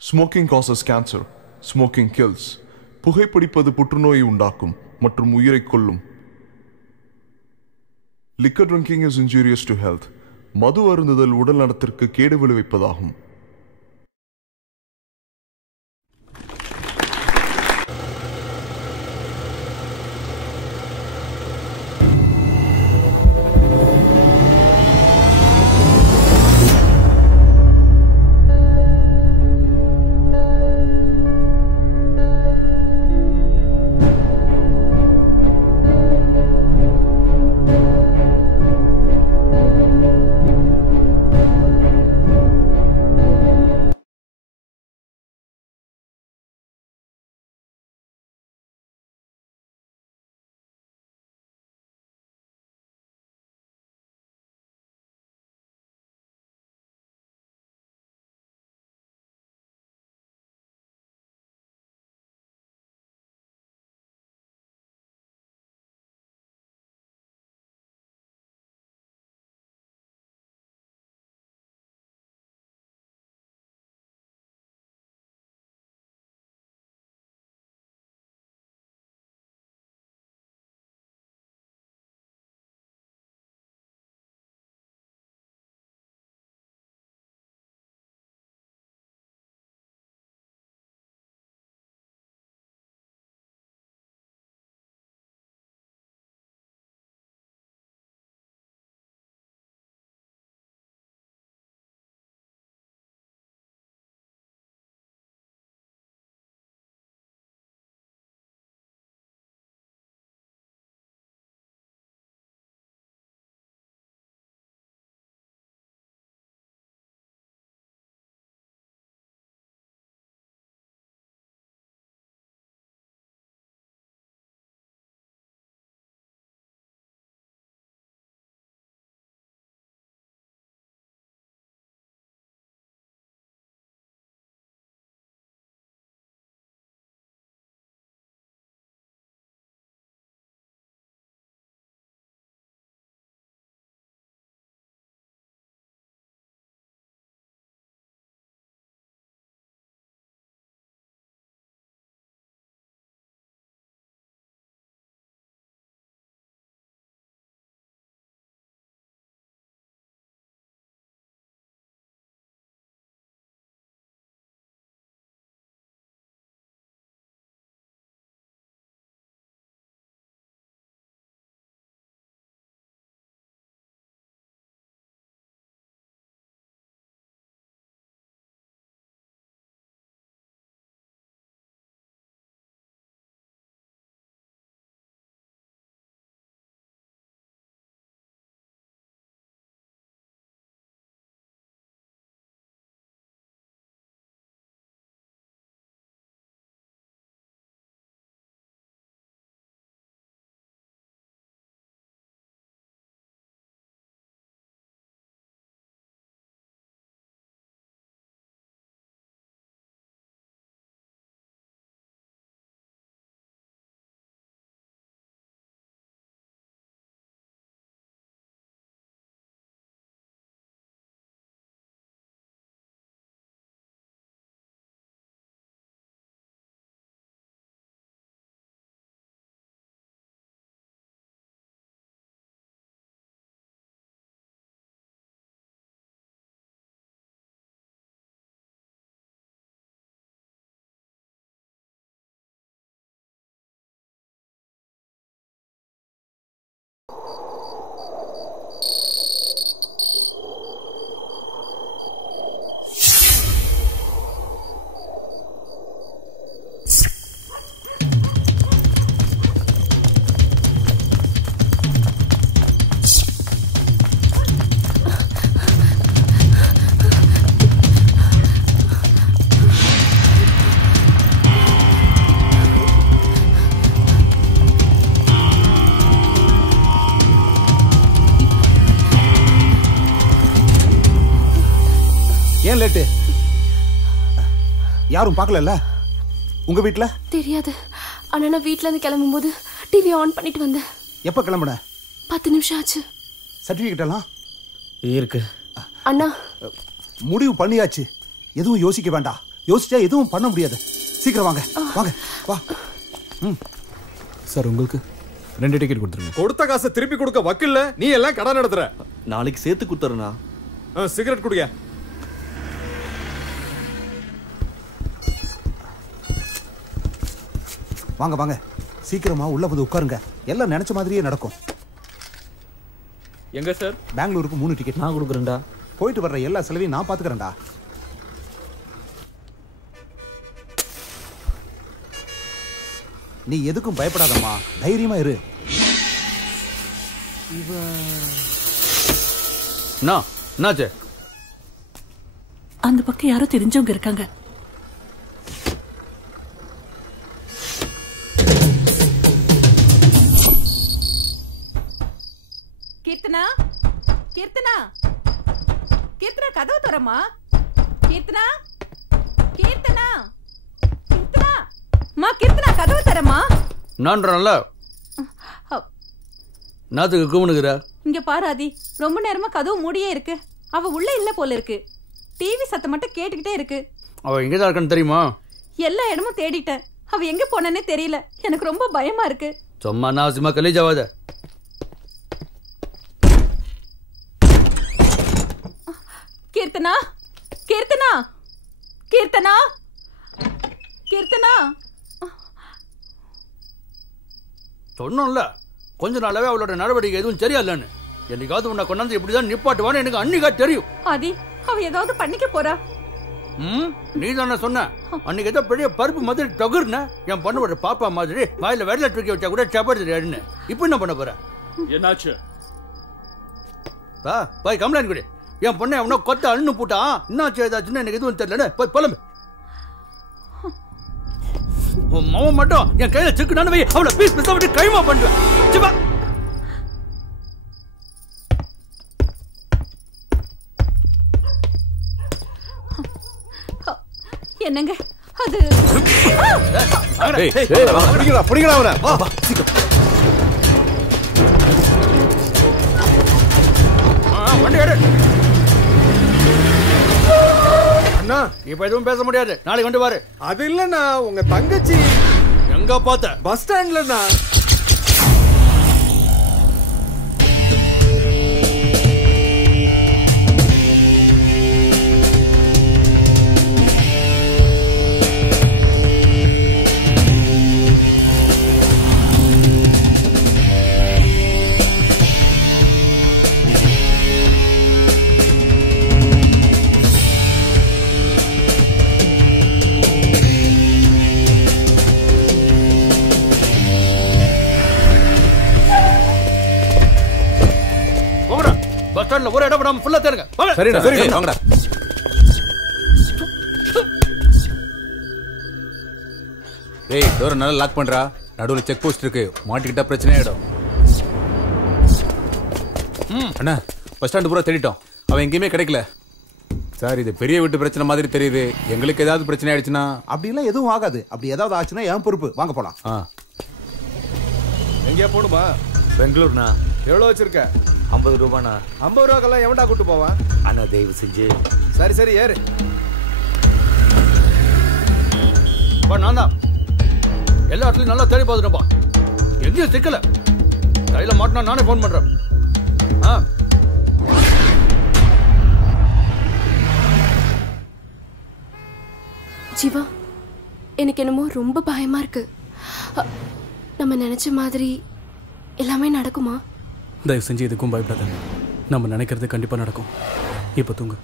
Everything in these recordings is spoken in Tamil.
Smoking causes cancer. Smoking kills. புகைப்பிடிப்பது புற்றுநோயை உண்டாக்கும் மற்றும் உயிரை கொல்லும். Liquor drinking is injurious to health. மது அருந்துதல் உடல் நலத்திற்கு கேடு விளைவிப்பதாகும். ஏன் லேட்டு? யாரும் பார்க்கல உங்க வீட்ல? தெரியாது. ஆனா நான் வீட்ல இருந்து கிளம்பும்போது டிவி ஆன் பண்ணிட்டு வந்தேன். எப்ப கிளம்புன? 10 நிமிஷம் ஆச்சு. சர்டிபிகேட் எல்லாம் இருக்கு அண்ணா. முடிவு பண்ணியாச்சு, எதுவும் யோசிக்க வேண்டாம். யோசிச்சா எதுவும் பண்ண முடியாது. சீக்கிரம் வாங்க வாங்க வா. சார் உங்களுக்கு 2 டிக்கெட் கொடுத்துருங்க. கொடுத்த காசை திருப்பி கொடுக்க வக்கில்ல, நீ எல்லாம் கடன் நடத்துற. நாளைக்கு சேர்த்து கொடுத்துறேண்ணா. சிகரெட் குடிங்க. வாங்க வாங்க சீக்கிரமா உள்ள வந்து உட்காருங்க. எல்லாம் நினைச்ச மாதிரியே நடக்கும். எங்க சார்? பெங்களூருக்கு 3 டிக்கெட் நான் கொடுக்குறேன்டா. போயிட்டு வர்ற எல்லா செலவையும் நான் பாத்துக்கிறேன்டா. நீ எதுக்கும் பயப்படாதம்மா, தைரியமா இரு. என்னாச்சு? அந்த பக்கம் யாரோ தெரிஞ்சவங்க இருக்காங்க. கீர்த்தனா, கீர்த்தனா, கீர்த்தனா கதவு தரமா. கீர்த்தனா, கீர்த்தனா, கீர்த்தனா, மா கீர்த்தனா கதவு தரமா. நான்றல நாத்துக்கு கூமுனுக்குற. இங்க பாராதி, ரொம்ப நேரமா கதவு மூடியே இருக்கு. அவ உள்ள இல்ல போல இருக்கு. டிவி சத்தம் மட்டும் கேட்டுக்கிட்டே இருக்கு. அவ எங்கதான் இருக்கான்னு தெரியுமா? எல்லா இடமும் தேடிட்டேன். அவ எங்க போனேன்னே தெரியல. எனக்கு ரொம்ப பயமா இருக்கு. சும்மா நாசிமா கலீஜ் ஆகாத. கீர்த்தனா, கீர்த்தனா, கீர்த்தனா, கீர்த்தனா. சொன்னோம்ல கொஞ்ச நாளாவே அவளோட நடவடிக்கை எதுவும் சரியில்லைன்னு. என்னைக்காவது உன்னை கொண்டாந்து இப்படிதான் நிப்பாட்டுவான்னு எனக்கு அன்னிக்கா தெரியும். ஆதி, அவ ஏதாவது பண்ணிக்க போறா. நீ தானே சொன்ன அன்னைக்கு ஏதோ பெரிய பருப்பு மாதிரி தொகுர்ன என் பொண்ணோட பாப்பா மாதிரி வாயில வெள்ளை தூக்கி வச்சா கூட சப்பாத்தி தெரியாதுன்னு. இப்ப என்ன பண்ண போற? என்னாச்சு? போய் கம்ப்ளைண்ட் கொடு. என் பொண்ணை அவனோ கொத்த அண்ணு போட்டான். என்னாச்சு ஏதாச்சுன்னு எனக்கு எதுவும் தெரியல. போய் புலம்பு. உன் மாவன் மட்டும் என் கையில சிக்கனானு வை, அவளை பீஸ் பீஸா விட்டு கைமா பண்ணுவேன். சிவா என்னங்க அது? பிடிக்கடா அவனை. வண்டி எடு. அண்ணா இப்ப எதுவும் பேச முடியாது. நாளைக்கு கொண்டு பாரு. அது இல்லண்ணா, உங்க தங்கச்சி எங்க பார்த்த? பஸ் ஸ்டாண்ட்லண்ணா. ஒரு இடம் விடாம ஃபுல்லா தேடுங்க. சரிடா சரி வாங்கடா. ஏய் டோர் நல்லா லாக் பண்றா. நடுவுல செக் போஸ்ட் இருக்கு, மாட்டிக்கிட்டா பிரச்சனை ஆயிடும். அண்ணா பஸ் ஸ்டாண்ட் பூரா தேடிட்டோம், அவன் எங்கேயுமே கிடைக்கல சார். இது பெரிய வீட்டு பிரச்சனை மாதிரி தெரியுது. எங்களுக்கு ஏதாவது பிரச்சனை ஆயிடுச்சுன்னா? அப்படிலாம் எதுவும் ஆகாது. அப்படி ஏதாவது ஆச்சுன்னா என் பொறுப்பு. வாங்க போலாம். எங்கேயா போணுமா? பெங்களூர்ண்ணா. எவ்வளவு வச்சிருக்க? 50 ரூபாண்ணா. 50 ரூபாக்கெல்லாம் எவன்டா கூட்டு போவான்? அண்ணா தயவு செஞ்சு. சரி சரி ஏறு. நான் தான் எல்லா இடத்துலயும் நல்லா தேடி பார்த்துட்டேன்ப்பா. எங்கேயும் சிக்கல. கையில மாட்டினா நானே போன் பண்றேன். ஜீவா, எனக்கு என்னமோ ரொம்ப பயமா இருக்கு. நம்ம நினைச்ச மாதிரி எல்லாமே நடக்குமா? தயவு செஞ்சு இதுக்கும் பயப்படாத. நம்ம நினைக்கிறது கண்டிப்பா நடக்கும். இப்ப தூங்கு.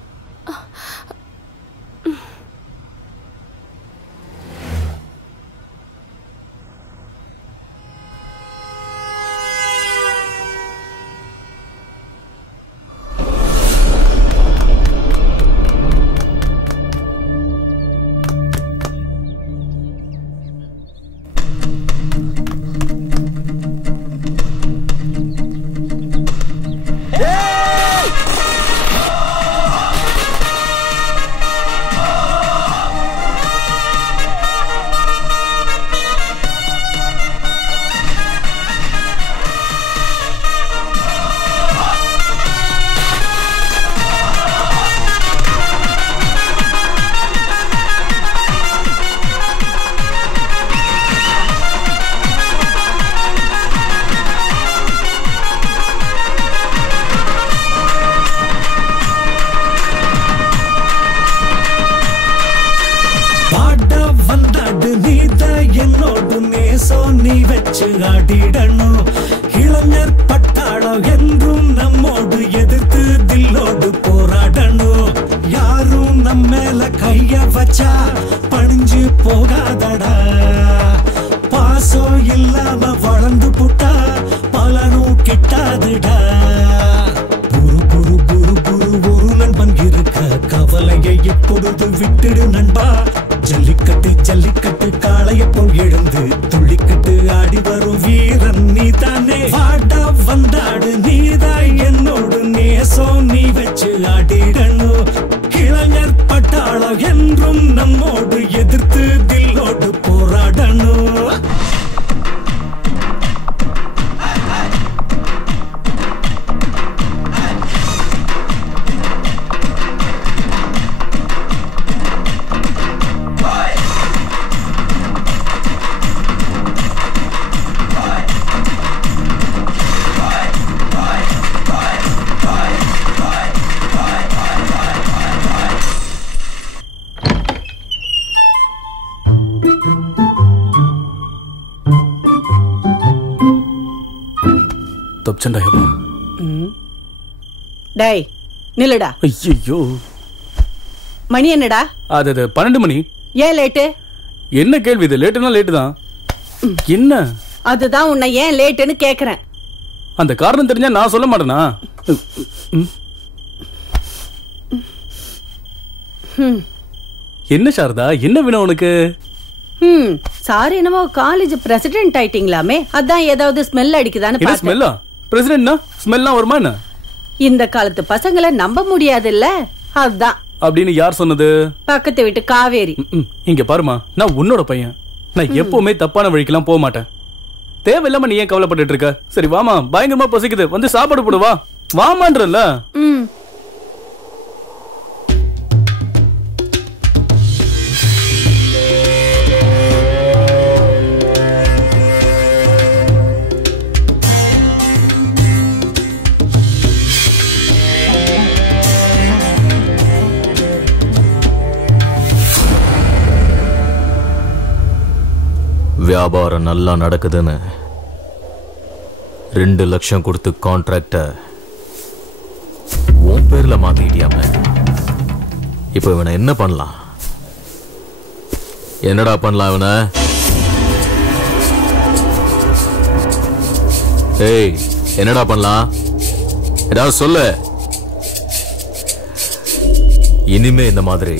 வச்சு ஆடிடணும். இளைஞர் பட்டாளம் என்றும் நம்மோடு எதிர்த்து தில்லோடு போராடணும். யாரும் நம்ம மேல கைய வச்சா பணிஞ்சு போகாதடா. பாசம் இல்லாம வளர்ந்து புட்டா பலனும் கிட்டாதுடா. குரு குரு குரு குரு ஒரு நண்பன் இருக்க கவலையை இப்பொழுது விட்டுடு நண்பா. ஜல்லிக்கட்டு ஜல்லிக்கட்டு காளைய போல் எழுந்து துள்ளிக்கட்டு ஆடி வரும் வீரன் நீ தானே. வாடா வந்தாடு நீதாய் என்னோடு நேசம் நீ வச்சு ஆடிடணும். இளைஞர் பட்டாளம் என்றும் நம்மோடு எதிர்த்து தில்லோடு போராடணும். டேய் நில்லுடா. ஐயோ மணி என்னடா? அது 12 மணி. ஏன் லேட்டு? என்ன கேள்வி இது? லேட்டுனா லேட்டு தான். என்ன? அதுதான் உன்னை ஏன் லேட்டுன்னு கேக்குறேன். அந்த காரணம் தெரிஞ்சா நான் சொல்ல மாட்டேனா? என்ன சாரதா, என்ன வேணும் உனக்கு? சாரி, என்னமோ காலேஜ் பிரசிடென்ட் ஆயிட்டீங்களாமே, அதான் ஏதாவது ஸ்மெல் அடிக்குதான்னு என்ன பார்த்தேன். ஸ்மெல்லா? பிரசிடென்ட்னா ஸ்மெல்லாம் வருமா என்ன? இந்த காலத்து பசங்களை நம்ப முடியாதுல்ல, அதுதான். அப்படின்னு யார் சொன்னது? பக்கத்து வீட்டு காவேரி. இங்க பாருமா, நான் உன்னோட பையன். நான் எப்பவுமே தப்பான வழிக்கெல்லாம் போக மாட்டேன். தேவையில்லாம நீ ஏன் கவலைப்பட்டு இருக்க? சரி வாமா, பயங்கரமா பசிக்குது, வந்து சாப்பாடு போடு. வா வாமான்றல. வியாபாரம் நல்லா நடக்குதுன்னு 2 லட்சம் கொடுத்து கான்ட்ராக்ட உன் பேர்ல மாத்திட்டியாம. இப்ப இவனை என்ன பண்ணலாம்? என்னடா பண்ணலாம் இவனை? ஏய், என்னடா பண்ணலாம்? ஏதாவது சொல்லு. இனிமே இந்த மாதிரி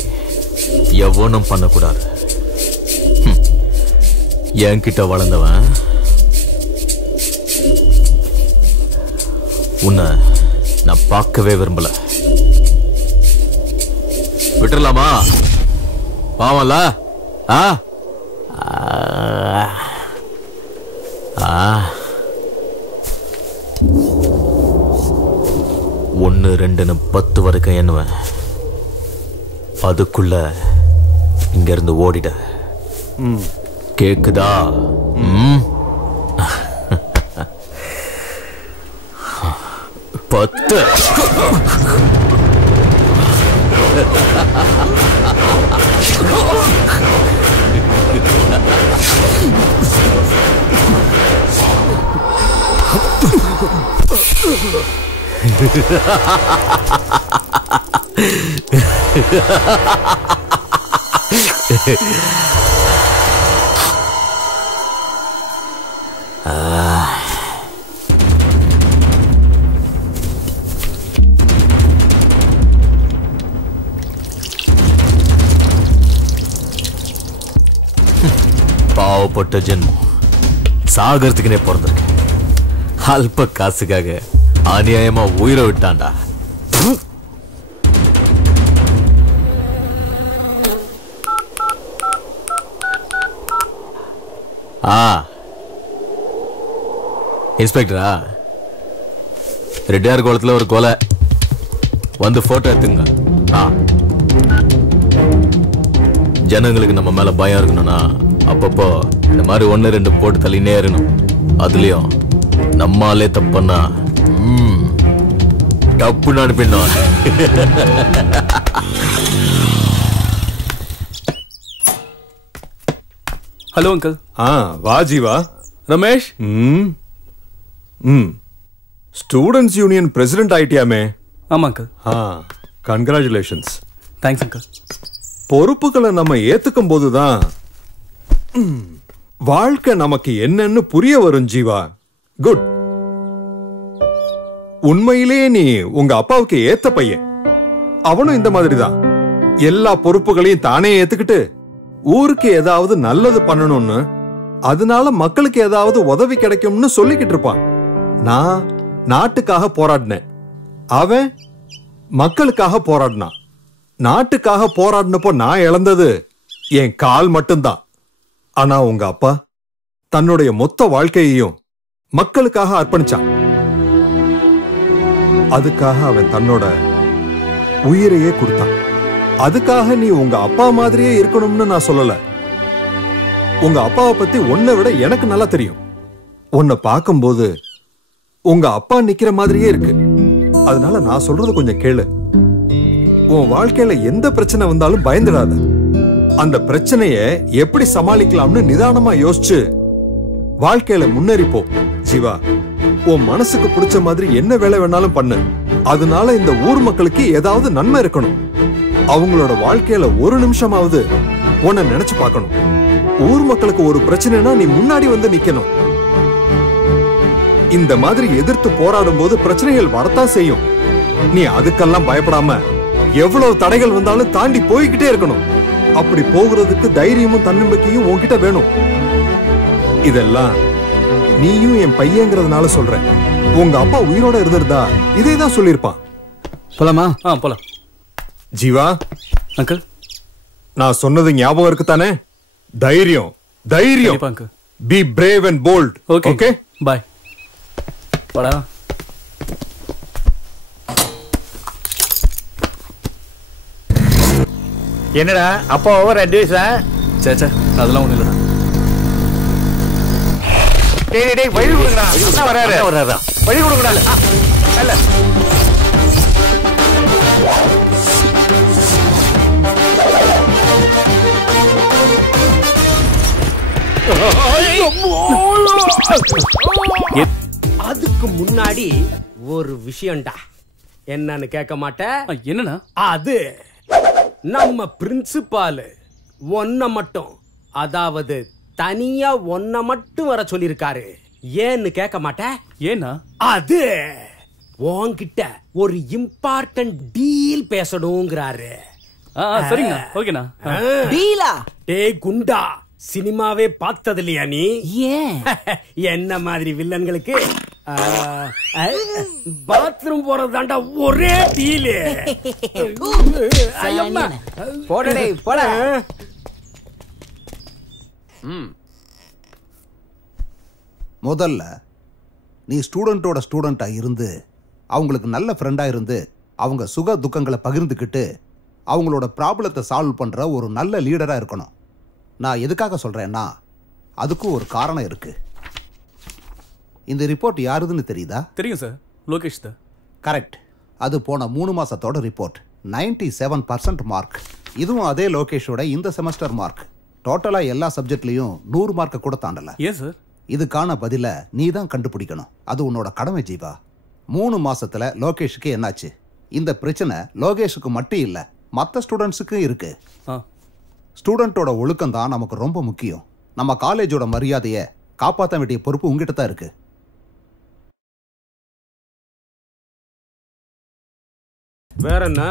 எவனும் பண்ணக்கூடாது. என்கிட்ட வளர்ந்தவன் உன்னை நான் பார்க்கவே விரும்பல. விட்டுறலாமா? பாவம்ல. ஆ ஒன்னு 2ன்னு 10 வரைக்கும் எண்ணுவேன். அதுக்குள்ள இங்க இருந்து ஓடிட. கேக்குதா? பத்து. பாவப்பட்ட ஜென்மம், சாகறதுக்குனே பிறந்திருக்கு. அல்ப காசுக்காக அநியாயமா உயிரை விட்டான்டா. இன்ஸ்பெக்டரா? ரெட்டியார் குளத்துல ஒரு கொலை, வந்து போட்டோ எடுத்துங்க. ஜனங்களுக்கு நம்ம மேல பயம் இருக்கணும்னா அப்பப்போ இந்த மாதிரி 1-2 போட்டு தள்ளினே இருக்கணும். அதுலயும் நம்மாலே தப்புன்னா டப்புன்னு அனுப்பிடணும். Hello uncle. வா Jeeva, Ramesh. Students union president ஆயிட்டியாமே? ஆமா அங்கிள். கங்க்ராச்சுலேஷன்ஸ். Thanks uncle. பொறுப்புகளை நம்ம ஏத்துக்கும் போதுதான் வாழ்க்கை நமக்கு என்னன்னு புரிய வரும் ஜீவா. குட். உண்மையிலேயே நீ உங்க அப்பாவுக்கு ஏத்த பையன். அவனும் இந்த மாதிரி தான் எல்லா பொறுப்புகளையும் தானே ஏத்துக்கிட்டு ஊருக்கு ஏதாவது நல்லது பண்ணணும்னு, அதனால மக்களுக்கு ஏதாவது உதவி கிடைக்கும்னு சொல்லிக்கிட்டு இருப்பான். நான் நாட்டுக்காக போராடினேன், அவன் மக்களுக்காக போராடினான். நாட்டுக்காக போராடினப்போ நான் இழந்தது என் கால் மட்டும்தான். ஆனா உங்க அப்பா தன்னுடைய மொத்த வாழ்க்கையையும் மக்களுக்காக அர்ப்பணிச்சான். அதுக்காக அவன் தன்னோட உயிரையே கொடுத்தான். அதுக்காக நீ உங்க அப்பா மாதிரியே இருக்கணும்னு நான் சொல்லல. உங்க அப்பாவை பத்தி உன்னை விட எனக்கு நல்லா தெரியும். உன்னை பார்க்கும்போது உங்க அப்பா நிக்கிற மாதிரியே இருக்கு. அதனால நான் சொல்றது கொஞ்சம் கேளு. உன் வாழ்க்கையில எந்த பிரச்சனை வந்தாலும் பயந்துடாத. அந்த பிரச்சனைய எப்படி சமாளிக்கலாம்னு நிதானமா யோசிச்சு வாழ்க்கையில முன்னேறிப்போ. ஜீவா, உன் மனசுக்கு பிடிச்ச மாதிரி என்ன வேலை வேணாலும் பண்ணு. அதனால இந்த ஊர் மக்களுக்கு ஏதாவது நன்மை இருக்கணும். அவங்களோட வாழ்க்கையில ஒரு நிமிஷமாவது உன்னை நினைச்சு பார்க்கணும். ஊர் மக்களுக்கு ஒரு பிரச்சனைனா நீ முன்னாடி வந்து நிக்கணும். இந்த மாதிரி எதிர்த்து போராடும் போது பிரச்சனைகள் வரத்தான் செய்யும். நீ அதுக்கெல்லாம் பயப்படாம எவ்வளவு தடைகள் வந்தாலும் தாண்டி போய்கிட்டே இருக்கணும். அப்படி போகிறதுக்கு தைரியமும் தன்னம்பிக்கையும் உன்கிட்ட வேணும். இதெல்லாம் நீயும் என் பையங்கிறதுனால சொல்றேன். உங்க அப்பா உயிரோட இருந்திருந்தா இதேதான் சொல்லிருப்பான். போலாமா? போலாம். ஜீவா அங்கிள், நான் சொன்னது ஞாபகம் இருக்கு தானே? தைரியம், தைரியம். Be brave and bold. Okay, bye. போடா. என்னடா அப்பா ஓவர் அட்வைஸா? சேச்சா, அதெல்லாம் ஒண்ணு இல்லடா. டேய் டேய் வழி கொடுங்கடா. அண்ணா வராரு. வழி கொடுங்கடா. இல்ல. அதுக்கு முன்னாடி ஒரு விஷயம்டா. என்னன்னு கேட்க மாட்டேன்? என்னன்னா? அது நம்ம பிரின்சிபால் ஒன்ன மட்டும், அதாவது தனியா ஒன்ன மட்டும் வர சொல்லிருக்காரு. ஏன்னு கேட்க மாட்டேன்? ஏன்னா அது உன்கிட்ட ஒரு இம்பார்ட்டன்ட் டீல் பேசணுங்கிறாரு. சரிங்கண்ணா. ஓகேண்ணா. டீலா? டேய் குண்டா, சினிமாவே பார்த்தது இல்லையா நீ? ஏன் என்ன மாதிரி வில்லன்களுக்கு பாத்ரூம் போறதாண்டா ஒரே டீலு. போடடே போட. முதல்ல நீ ஸ்டூடெண்டோட ஸ்டூடெண்டா இருந்து அவங்களுக்கு நல்ல ஃப்ரெண்டா இருந்து அவங்க சுக துக்கங்களை பகிர்ந்துக்கிட்டு அவங்களோட ப்ராப்ளத்தை சால்வ் பண்ற ஒரு நல்ல லீடரா இருக்கணும். நான் எதுக்காக சொல்றேன்னா அதுக்கும் ஒரு காரணம் இருக்கு. இந்த ரிப்போர்ட் யாருதுன்னு தெரியுதா? தெரியும் சார், லோகேஷ் தான். கரெக்ட். அது போன 3 மாசத்தோட ரிப்போர்ட். 97% மார்க். இதுவும் அதே லோகேஷோட இந்த செமஸ்டர் மார்க். டோட்டலா எல்லா சப்ஜெக்ட்லயும் 100 மார்க்கை கூட தாண்டல. ஏன் சார்? இதுக்கான பதில நீ தான் கண்டுபிடிக்கணும். அது உன்னோட கடமை ஜீவா. 3 மாசத்துல லோகேஷுக்கு என்னாச்சு? இந்த பிரச்சனை லோகேஷுக்கு மட்டும் இல்ல, மற்ற ஸ்டூடெண்ட்ஸுக்கு இருக்கு. ஸ்டூடெண்டோட ஒழுக்கம் தான் நமக்கு ரொம்ப முக்கியம். நம்ம காலேஜோட மரியாதையை காப்பாற்ற வேண்டிய பொறுப்பு உங்ககிட்ட தான் இருக்கு. வேற என்ன?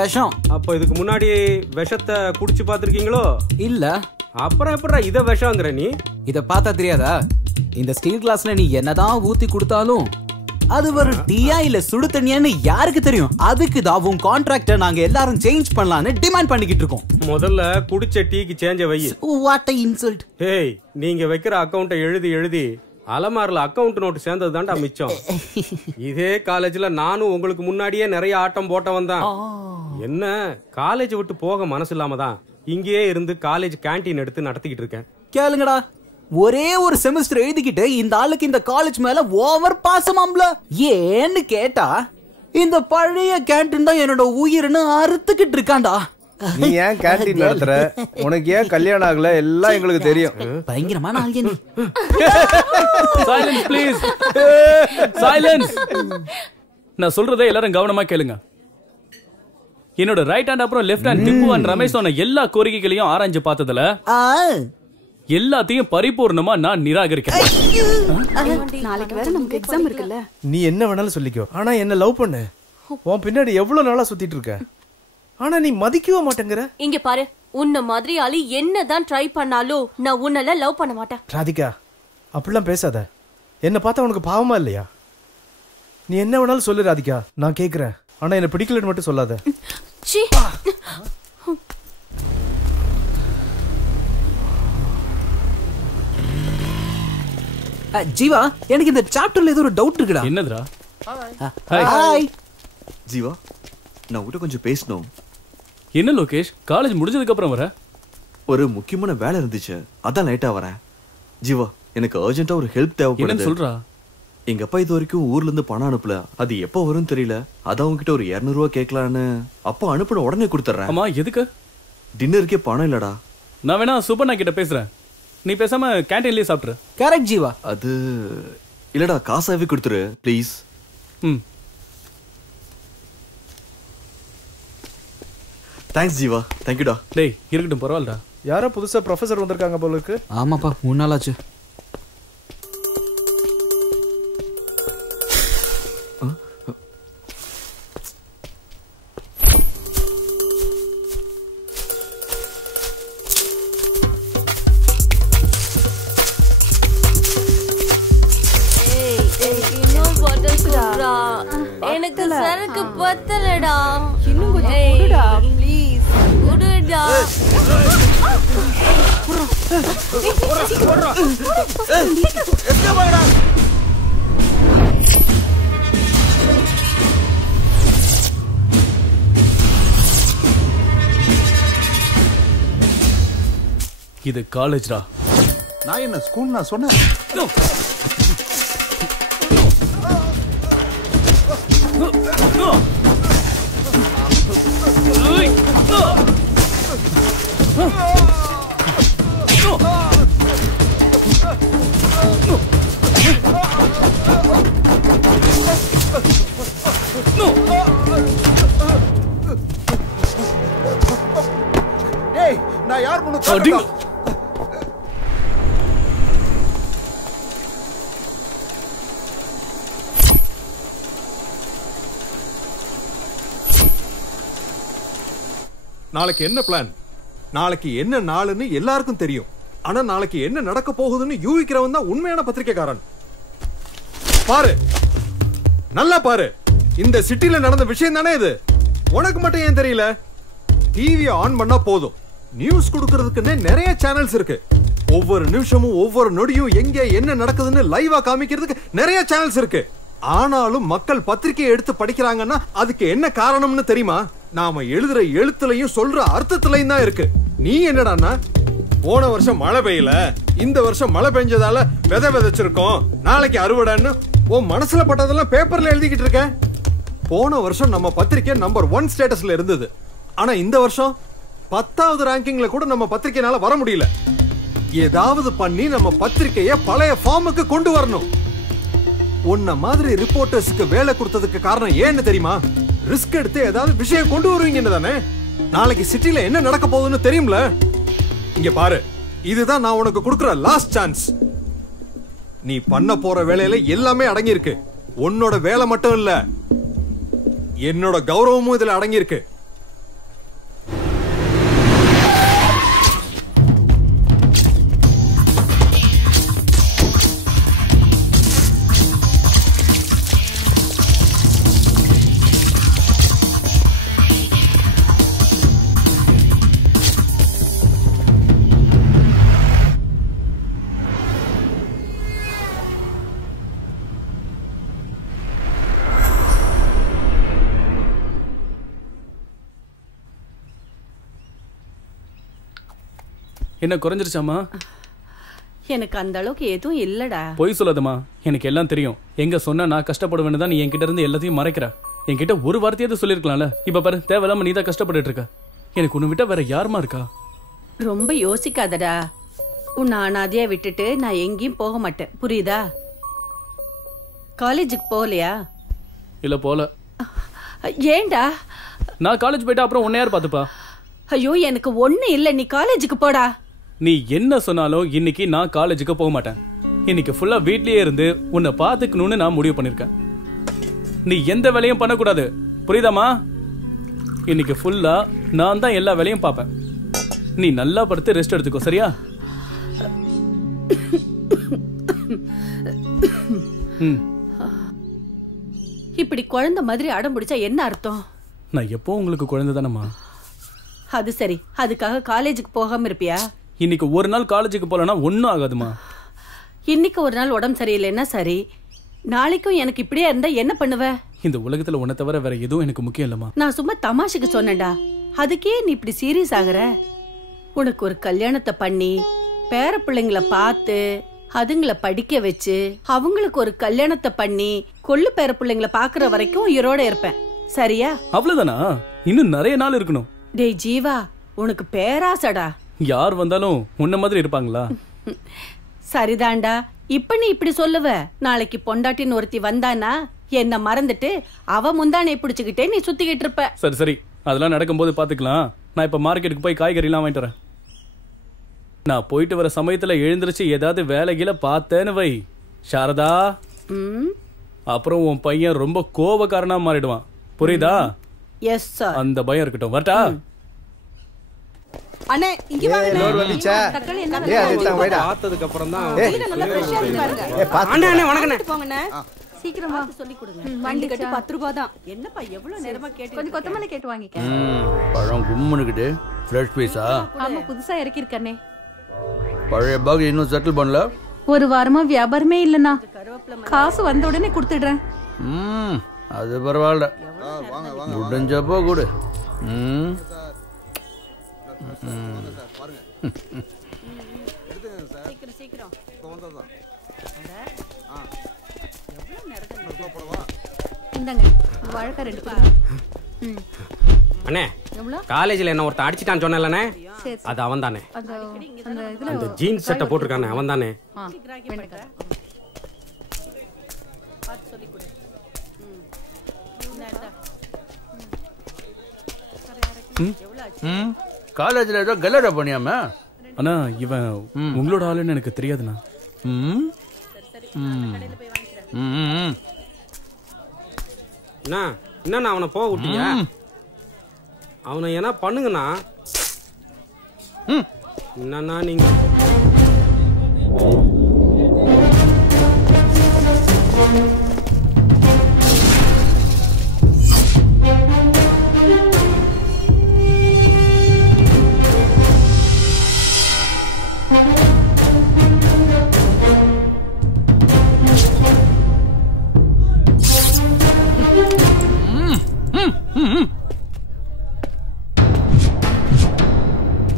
விஷம். அப்ப இதுக்கு முன்னாடி விஷத்தை குடிச்சு பாத்திருக்கீங்களோ? இல்ல. அப்புறம் எப்படா இத விஷம்ங்கற நீ? இத பார்த்தா தெரியாதா? இந்த ஸ்டீல் கிளாஸ்ல நீ என்னதான் ஊத்தி கொடுத்தாலும் அது ஒரு டீயா இல்ல சுடு தண்ணியான்னு யாருக்கு தெரியும்? அதுக்கு தான் உன் கான்ட்ராக்ட நாங்க எல்லாரும் சேஞ்ச் பண்ணலாம்னு டிமாண்ட் பண்ணிக்கிட்டு இருக்கோம். முதல்ல குடிச்ச டீக்கு சேஞ்ச வை. What a insult. ஏய், நீங்க வைக்கிற அக்கவுண்ட எழுதி அலமாரில அக்கவுண்ட் நோட் சேர்ந்தது தான்டா மிச்சம். இதே காலேஜ்ல நானும் உங்களுக்கு முன்னாடியே நிறைய ஆட்டம் போட்டவன் தான். என்ன காலேஜ் விட்டு போக மனசு இல்லாம தான் இங்கேயே இருந்து காலேஜ் கேண்டீன் எடுத்து நடத்திக்கிட்டு இருக்கேன். கேளுங்கடா, ஒரே ஒரு செமஸ்டர் எழுதிக்கிட்டு இந்த ஆளுக்கு இந்த காலேஜ் மேல ஓவர் பாசமாம்ல. ஏன்னு கேட்டா இந்த பழைய கேண்டீன் தான் என்னோட உயிர்னு அறுத்துக்கிட்டு இருக்காண்டா. நீ ஏன் கேண்டீன் நடத்துற? உனக்கு ஏன் கல்யாணம் ஆகல? எல்லாம் எங்களுக்கு தெரியும். பயங்கரமான ஆள்யா நீ. Silence please. சைலன்ஸ். நான் சொல்றதை எல்லாரும் கவனமா கேளுங்க. என்னோட ரைட் ஹேண்ட் அப்புறம் left hand Tipu and Ramesh சொன்ன எல்லா கோரிக்கைகளையும் ஆராய்ஞ்சு பார்த்ததுல எல்லாத்தையும் பரிபூர்ணமா நான் நிராகரிக்கிறேன். நாளைக்கு வேற நமக்கு எக்ஸாம் இருக்குல்ல. நீ என்ன வேணாலும் சொல்லிக்கோ, ஆனா என்ன லவ் பண்ணு. உன் பின்னாடி எவ்வளவு நாளா சுத்திட்டு இருக்க, ஆனா நீ மதிக்கவே மாட்டேங்கிற. இங்க பாரு, உன்ன மாதிரி ஆளி என்னதான் ட்ரை பண்ணாலும் நான் உன்னல லவ் பண்ண மாட்டேன். ராதிகா, அப்படிலாம் பேசாத. என்ன பார்த்தா உனக்கு பாவமா இல்லையா? நீ என்ன வேணாலும் சொல்லு ராதிகா, நான் கேக்குறேன். ஆனா என்ன பிடிக்கலன்னு மட்டும் சொல்லாத. ஜீவா, எனக்கு இந்த சாப்டர்ல ஏதோ ஒரு டவுட் இருக்குடா. என்னதுடா? ஹாய் ஜீவா, நான் உன்கிட்ட கொஞ்சம் பேசணும். என்ன லோகேஷ், காலேஜ் முடிஞ்சதுக்கு அப்புறம் வர? ஒரு முக்கியமான வேலை இருந்துச்சு, அதான் லேட்டா வரேன். ஜீவா, எனக்கு அர்ஜென்ட்டா ஒரு ஹெல்ப் தேவைப்படுது. என்னன்னு சொல்றா? எங்க அப்பா இது வரைக்கும் ஊர்ல இருந்து பணம் அனுப்பல. அது எப்போ வரும்னு தெரியல. அதான் உங்ககிட்ட ஒரு 200 ரூபா கேட்கலான்னு. அப்பா அனுப்பின உடனே கொடுத்துறேன். ஆமா, எதுக்கு? டின்னருக்கே பணம் இல்லடா. நான் வேணா சுபண்ணா கிட்ட பேசுறேன், நீ பேசாம கேண்டீன்லயே சாப்பிட்டுரு. கரெக்ட் ஜீவா. அது இல்லடா, காசாவே கொடுத்துரு ப்ளீஸ். தேங்க்ஸ் ஜீவா, தேங்க்யூடா. டேய் இருக்கட்டும், பரவாயில்லடா. யாரோ புதுசா ப்ரொஃபசர் வந்திருக்காங்க போல இருக்கு. ஆமாப்பா, 3 நாள் ஆச்சு. எனக்கு சரக்கு பத்தலடா. இன்னும் கொஞ்சம் குடுடா ப்ளீஸ். குடுடா. இது காலேஜ்டா. நான் என்ன ஸ்கூல் நான் சொன்னேன். ஏய், நான் யார் முன்னு நாளைக்கு என்ன பிளான்? நாளைக்கு என்ன நாளுன்னு எல்லாருக்கும் தெரியும். ஆனா நாளைக்கு என்ன நடக்க போகுதுன்னு யூகிக்கிறவன் தான் உண்மையான பத்திரிக்கைக்காரன். பாரு, நல்லா பாரு. இந்த சிட்டில நடந்த விஷயம் தானே இது. உனக்கு மட்டும் ஏன் தெரியல? டிவியை ஆன் பண்ணா போதும், நியூஸ் கொடுக்கறதுக்குன்னே நிறைய சேனல்ஸ் இருக்கு. ஒவ்வொரு நிமிஷமும் ஒவ்வொரு நொடியும் எங்க என்ன நடக்குதுன்னு லைவா காமிக்கிறதுக்கு நிறைய சேனல்ஸ் இருக்கு. ஆனாலும் மக்கள் பத்திரிகையை எடுத்து படிக்கிறாங்கன்னா அதுக்கு என்ன காரணம்னு தெரியுமா? நாம எழுதுற எழுத்துலையும் சொல்ற அர்த்தத்திலையும் தான் இருக்கு. நீ என்னடான்னா, போன வருஷம் மழை பெய்யல, இந்த வருஷம் மழை பெஞ்சதால விதை விதைச்சிருக்கோம், நாளைக்கு அறுவடைன்னு உன் மனசுல பட்டதெல்லாம் பேப்பர்ல எழுதிக்கிட்டு இருக்க. போன வருஷம் நம்ம பத்திரிக்கை நம்பர் 1 ஸ்டேட்டஸ்ல இருந்தது. ஆனா இந்த வருஷம் 10வது ரேங்கிங்ல கூட நம்ம பத்திரிக்கைனால வர முடியல. ஏதாவது பண்ணி நம்ம பத்திரிக்கைய பழைய ஃபார்முக்கு கொண்டு வரணும். உன்ன மாதிரி ரிப்போர்ட்டர்ஸ்க்கு வேலை கொடுத்ததுக்கு காரணம் ஏன்னு தெரியுமா? ரிஸ்க் எடுத்து ஏதாவது விஷயம் கொண்டு வருவீங்கன்னு தானே. நாளைக்கு சிட்டில என்ன நடக்க போகுதுன்னு தெரியும்ல. இங்க பாரு, இதுதான் நான் உனக்கு கொடுக்கிற லாஸ்ட் சான்ஸ். நீ பண்ண போற வேலையில எல்லாமே அடங்கி இருக்கு. உன்னோட வேலை மட்டும் இல்ல, என்னோட கௌரவமும் இதுல அடங்கி இருக்கு. என்ன குறைஞ்சிருச்சாமா? எனக்கு அந்த அளவுக்கு எதுவும் இல்லடா. பொய் சொல்லாதம்மா, எனக்கு எல்லாம் தெரியும். எங்க சொன்னா நான் கஷ்டப்படுவேன்னு தான் நீ என்கிட்ட இருந்து எல்லாத்தையும் மறைக்கிற. என்கிட்ட ஒரு வார்த்தையாவது சொல்லிருக்கலாம்ல. இப்ப பாரு, தேவையில்லாம நீ தான் கஷ்டப்பட்டு இருக்க. எனக்கு உன்னை விட்டா வேற யாருமா இருக்கா? ரொம்ப யோசிக்காதடா. உன்னை அனாதையா விட்டுட்டு நான் எங்கேயும் போக மாட்டேன், புரியுதா? காலேஜுக்கு போகலையா? இல்ல போல. ஏண்டா? நான் காலேஜ் போயிட்டா அப்புறம் உன்னை யார் பாத்துப்பா? ஐயோ எனக்கு ஒண்ணு இல்ல, நீ காலேஜுக்கு போடா. நீ என்ன சொன்னாலும் இன்னைக்கு நான் காலேஜுக்கு போக மாட்டேன். இன்னைக்கு ஃபுல்லா வீட்லயே இருந்து உன்னை பாத்துக்கணும்னு நான் முடிவு பண்ணிருக்கேன். நீ எந்த வேலையும் பண்ணக்கூடாது, புரியுதாமா? இன்னைக்கு ஃபுல்லா நான் தான் எல்லா வேலையும் பார்ப்பேன். நீ நல்லா படுத்து ரெஸ்ட் எடுத்துக்கோ, சரியா? இப்படி குழந்தை மாதிரி அடம் பிடிச்சா என்ன அர்த்தம்? நான் எப்போ உங்களுக்கு குழந்தை தானம்மா. அது சரி, அதுக்காக காலேஜுக்கு போகாம இருப்பியா? இன்னைக்கு ஒரு நாள் காலேஜுக்கு போலனா ஒன்னும் ஆகாதுமா. இன்னைக்கு ஒரு நாள் உடம்பு சரியில்லைன்னா சரி, நாளைக்கும் எனக்கு இப்படியே இருந்தா என்ன பண்ணுவ? இந்த உலகத்துல உன்னை தவிர வேற எதுவும் எனக்கு முக்கியம் இல்லம்மா. நான் சும்மா தமாஷுக்கு சொன்னேன்டா, அதுக்கே நீ இப்படி சீரியஸ் ஆகுற? உனக்கு ஒரு கல்யாணத்தை பண்ணி பேர பிள்ளைங்களை பார்த்து அதுங்களை படிக்க வச்சு அவங்களுக்கு ஒரு கல்யாணத்தை பண்ணி கொள்ளு பேர பிள்ளைங்களை பாக்குற வரைக்கும் உயிரோட இருப்பேன், சரியா? அவ்வளவுதானா? இன்னும் நிறைய நாள் இருக்கணும். டேய் ஜீவா, உனக்கு பேராசடா. யார் வந்தாலும் உன்ன மாதிரி இருப்பாங்களா? சரிதான்டா, இப்ப நீ இப்படி சொல்லுவ, நாளைக்கு பொண்டாட்டின்னு ஒருத்தி வந்தானா என்ன மறந்துட்டு அவ முந்தானை பிடிச்சுக்கிட்டே நீ சுத்திக்கிட்டு இருப்ப. சரி சரி, அதெல்லாம் நடக்கும்போது பாத்துக்கலாம். நான் இப்ப மார்க்கெட்டுக்கு போய் காய்கறி எல்லாம் வாங்கிட்டு வரேன். நான் போயிட்டு வர சமயத்துல எழுந்திருச்சு ஏதாவது வேலைகளை பார்த்தேன்னு வை சாரதா, அப்புறம் உன் பையன் ரொம்ப கோபக்காரனா மாறிடுவான், புரியுதா? Yes sir. அந்த பயம் இருக்கட்டும். வரட்டா? அண்ணே இங்க வாங்க. லோர் வந்துச்சா? ஏய் அது தான் வைடா. பார்த்ததுக்கு அப்புறம் தான். நல்லா ஃப்ரெஷ்ஷா இருக்கு பாருங்க. அண்ணே அண்ணே வணக்கண்ணே. போங்கண்ணே. சீக்கிரமா சொல்லி கொடுங்க. வண்டி கட்டு 10 ரூபாய் தான். என்னப்பா எவ்வளவு நேரமா கேட்டு? கொஞ்சம் கொத்தமல்லி கேட்டு வாங்கிக்க. பழம் கும்முனுக்குது. ஃப்ரெஷ் பீஸா? ஆமா, புதுசா இறக்கி இருக்கனே. பழைய பாக் இன்னும் செட்டில் பண்ணல. ஒரு வாரமா வியாபாரமே இல்லனா. காசு வந்த உடனே கொடுத்துடுறேன். அது பரவாயில்ல, முடிஞ்சப்போ கொடு. சீக்கிரம் சீக்கிரம். இந்தாங்க வாழைக்காய் 2 கொடுங்க. அண்ணே காலேஜ்ல என்ன ஒருத்தன் அடிச்சிட்டான்னு சொன்னேன்லண்ணே, அது அவன் தானே. அந்த ஜீன்ஸ் சட்டை போட்டிருக்கானே அவன் தானே. காலேஜ்ல ஏதோ கல்லடா பண்ணியாம? அண்ணா இவன் உங்களோட ஆளுன்னு எனக்கு தெரியாதுண்ணா. என்ன அவனை போக விட்டீங்க? அவனை என்ன பண்ணுங்கண்ணா. என்னன்னா நீங்க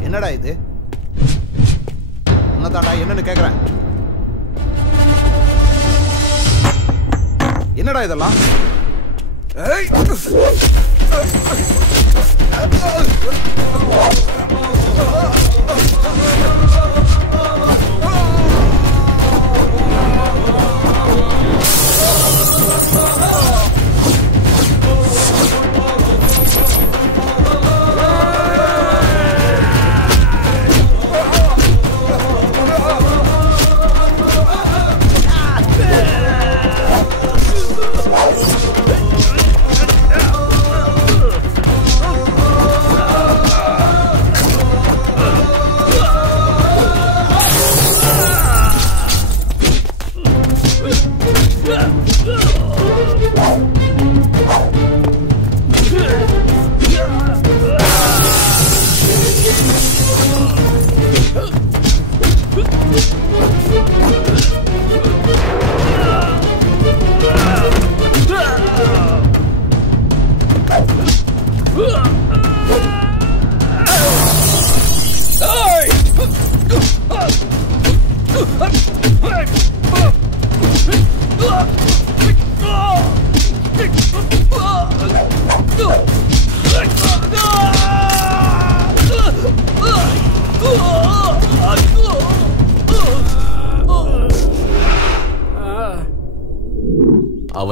என்னடா இது? உன்னதாடா என்னன்னு கேக்குறேன். என்னடா இதெல்லாம்?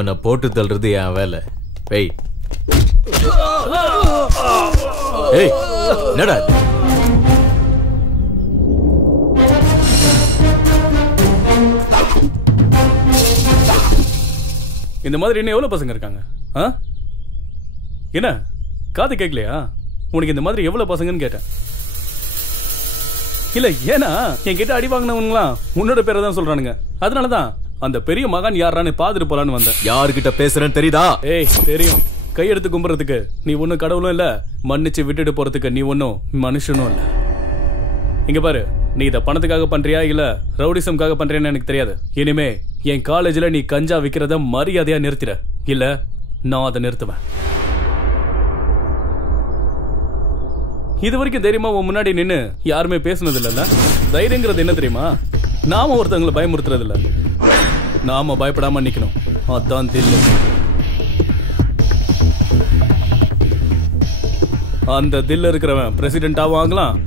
அவனை போட்டு தள்ளுறது என் வேலை. வெய். ஏய், என்னடா இது? இந்த மாதிரி இன்னும் எவ்வளவு பசங்க இருக்காங்க? என்ன காது கேட்கலையா? உனக்கு இந்த மாதிரி எவ்வளவு பசங்கன்னு கேட்டேன். இல்ல, ஏன்னா என்கிட்ட அடி வாங்கினவங்களாம் உன்னோட பேரை தான் சொல்றானுங்க. அதனாலதான் அந்த பெரிய மகான் யாரான்னு பாத்துட்டு போலான்னு வந்தேன். யாருகிட்ட பேசுறேன்னு தெரியுதா? ஏய், தெரியும். கையெடுத்து கும்புறதுக்கு நீ ஒன்னும் கடவுளும் இல்ல, மன்னிச்சு விட்டுட்டு போறதுக்கு நீ ஒன்னும் மனுஷனும் இல்ல. இங்க பாரு, நீ இத பணத்துக்காக பண்றியா இல்ல ரவுடிசம்காக பண்றியான்னு எனக்கு தெரியாது. இனிமே என் காலேஜ்ல நீ கஞ்சா விக்கிறத மரியாதையா நிறுத்திட, இல்ல நான் அதை நிறுத்துவேன். இது வரைக்கும் தைரியமா உன் முன்னாடி நின்னு யாருமே பேசுனது இல்ல. தைரியங்கிறது என்ன தெரியுமா? நாம ஒருத்தவங்களை பயமுறுத்துறது இல்ல, நாம பயப்படாம நிக்கணும். அதான் தெரியும். அந்த தில்ல இருக்கிறவன் பிரசிடென்டா வாங்கலாம்,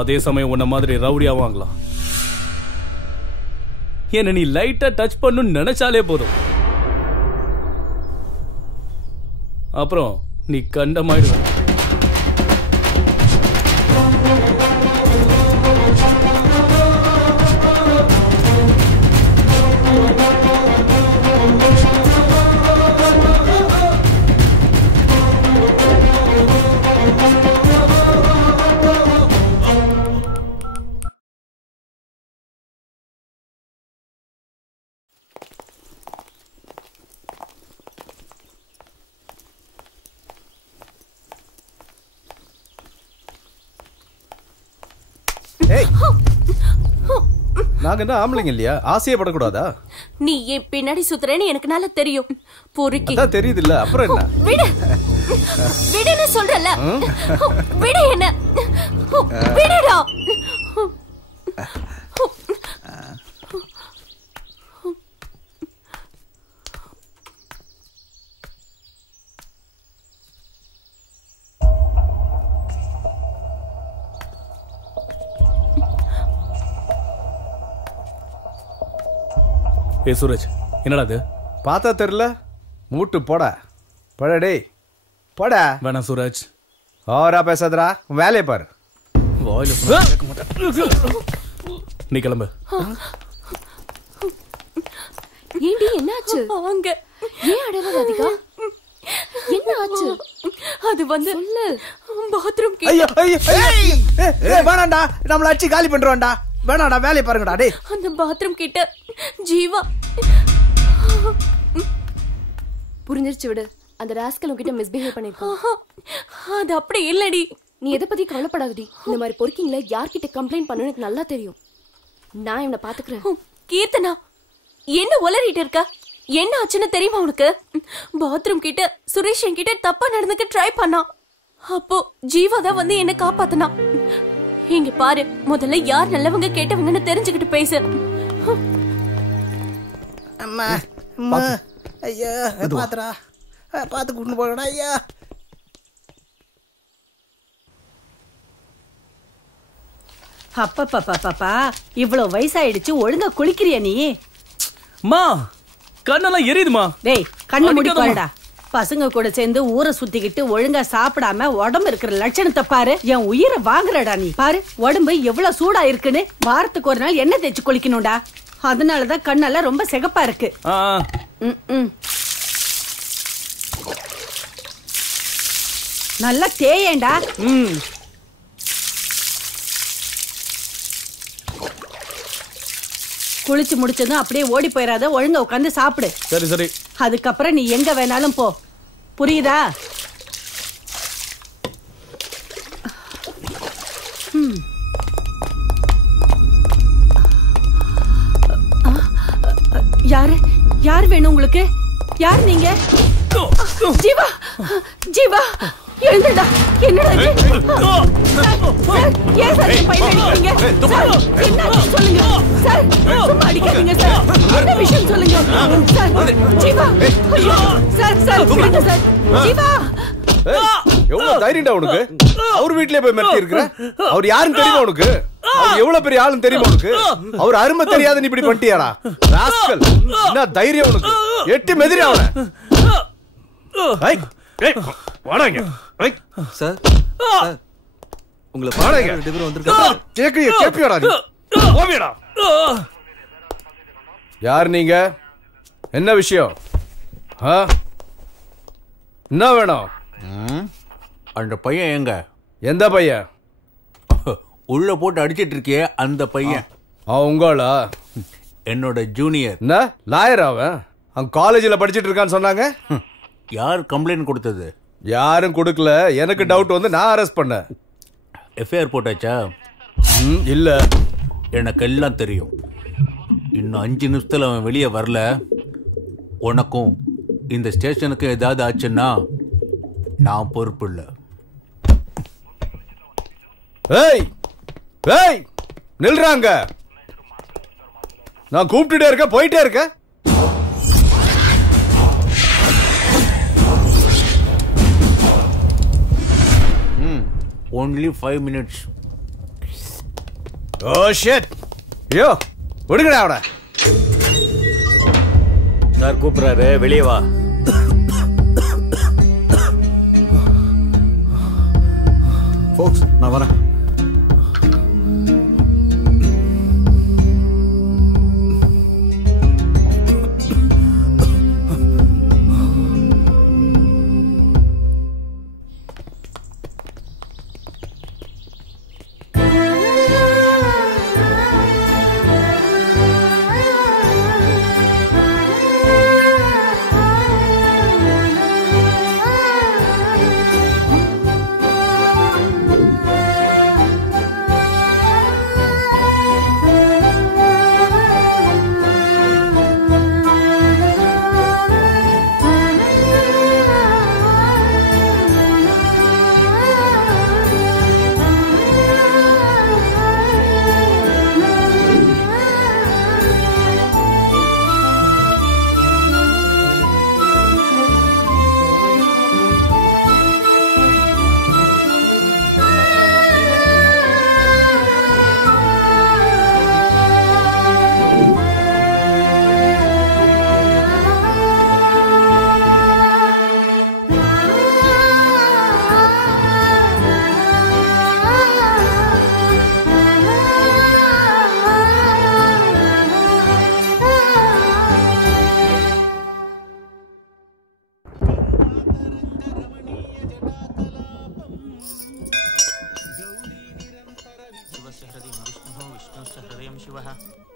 அதே சமயம் உன்ன மாதிரி ரவுடியா வாங்கலாம். என்ன நீ லைட்டா டச் பண்ணு நினைச்சாலே போதும், அப்புறம் நீ கண்டமாயிடுவ. நாங்க என்ன ஆம்பளைங்க இல்லையா? ஆசையே படக்கூடாதா? நீ என் பின்னாடி சுத்துறேன்னு எனக்கு நல்லா தெரியும். பொறுக்கி அதான் தெரியுது இல்ல, அப்புறம் என்ன? விடு விடுன்னு சொல்றல. விடு என்ன, விடுடா. ஏ சூரஜ், என்னடா அது? பார்த்தா தெரியல, மூட்டு போட போட. டேய் போட. வேணாம் சூரஜ், ஓவரா பேசாதடா, வேலையை பாரு. வாயில கேட்க மாட்டேன். நீ கிளம்பு. ஏண்டி என்னாச்சு? அங்க ஏன் அடற ராதிகா? என்ன ஆச்சு? அது வந்து பாத்ரூம் கே. ஐயோ ஐயோ ஏய் வேணாம்டா, நம்மள அடிச்சு காலி பண்றோம்டா. வேணாடா, வேலையை பாருங்கடா. டேய், அந்த பாத்ரூம் கிட்ட ஜீவா. புரிஞ்சிருச்சு, விடு. அந்த ராஸ்கல் உன்கிட்ட மிஸ்பிஹேவ் பண்ணிருக்கான். அது அப்படி இல்லடி. நீ எதை பத்தி கவலைப்படாதடி. இந்த மாதிரி பொறுக்கிங்கள யார்கிட்ட கம்ப்ளைண்ட் பண்ணணும் எனக்கு நல்லா தெரியும். நான் இவனை பாத்துக்கிறேன். கீர்த்தனா, என்ன உளறிட்டு இருக்க? என்ன ஆச்சுன்னு தெரியுமா உனக்கு? பாத்ரூம் கிட்ட சுரேஷ் என்கிட்ட தப்பா நடந்துக்க ட்ரை பண்ணான். அப்போ ஜீவா தான் வந்து என்ன காப்பாத்தினா. இங்க பாரு, முதல்ல யார் நல்லவங்க கேட்டவங்கன்னு தெரிஞ்சுக்கிட்டு பேசு. அம்மா அம்மா, ஐயா பாத்துடா, பாத்து கூட்டு போகடா. ஐயா அப்பா, இவ்வளவு வயசாயிடுச்சு, ஒழுங்கா குளிக்கிறியா நீ? மா, கண்ணெல்லாம் எரியுதுமா. டேய், கண்ணை மூடி பாருடா. பசங்க கூட சேர்ந்து ஊரை சுத்திக்கிட்டு ஒழுங்கா சாப்பிடாம உடம்பு இருக்கிற லட்சணத்தை பாரு. என் உயிரை வாங்குறடா நீ. பாரு உடம்பு எவ்வளவு சூடா இருக்குன்னு. வாரத்துக்கு ஒரு நாள் எண்ணெய் தேய்ச்சி குளிக்கணும்டா. அதனாலதான் கண்ணெல்லாம் ரொம்ப சிகப்பா இருக்கு. நல்லா தேயேண்டா. குளிச்சு முடிச்சதும் அப்படியே ஓடி போயிடாத, ஒழுங்கா உட்காந்து சாப்பிடு. சரி சரி. அதுக்கப்புறம் நீ எங்க வேணாலும் போ, புரியுதா? யாரு யார் வேணும் உங்களுக்கு? யார் நீங்க? ஜீவா, ஜீவா எழுந்துடா. என்னடா இது? ஏன் சார் பையன் அடிக்கிறீங்க? என்ன சொல்லுங்க சார், சும்மா அடிக்காதீங்க சார். என்ன விஷயம் சொல்லுங்க சார். ஜீவா, சார் சார் விடுங்க சார். ஜீவா, எவ்வளவு தைரியம்டா உனக்கு? அவர் வீட்லயே போய் மிரட்டி இருக்கிற? அவர் யாருன்னு தெரியுமா உனக்கு? அவர் எவ்வளவு பெரிய ஆளுன்னு தெரியுமா உனக்கு? அவர் அருமை தெரியாத நீ இப்படி பண்ணிட்டியாடா ராஸ்கல். என்ன தைரியம் உனக்கு? எட்டி மெதிரி அவனை. வாடாங்க சார் உங்களை வாடாங்க. ரெண்டு பேரும் வந்திருக்காங்க. கேப்பியாடா நீ? போவியடா. யார் நீங்க? என்ன விஷயம்? என்ன வேணும்? அந்த பையன் எங்க? எந்த பையன்? உள்ள போட்டு அடிச்சிட்டு இருக்கியே அந்த பையன். உங்களா? என்னோட ஜூனியர். என்ன லாயர் அவன்? அவன் காலேஜில் படிச்சிட்டு இருக்கான்னு சொன்னாங்க. யார் கம்ப்ளைண்ட் கொடுத்தது? யாரும் கொடுக்கல. எனக்கு டவுட் வந்து நான் அரெஸ்ட் பண்ணேன். எஃப்ஐஆர் போட்டாச்சா? இல்ல. எனக்கு எல்லாம் தெரியும். இன்னும் 5 நிமிஷத்துல அவன் வெளியே வரல, உனக்கும் இந்த ஸ்டேஷனுக்கு ஏதாவது ஆச்சுன்னா நான் பொறுப்பு இல்லை. ஏய் ஏய் நில்றாங்க. நான் கூப்பிட்டுட்டே இருக்க, போயிட்டே இருக்க. only 5 minutes. Oh shit. யோ விடுங்கடா அவனை. சார் கூப்பிடுறாரு, வெளியே வா. ஃபோக்ஸ் நான் வரேன்.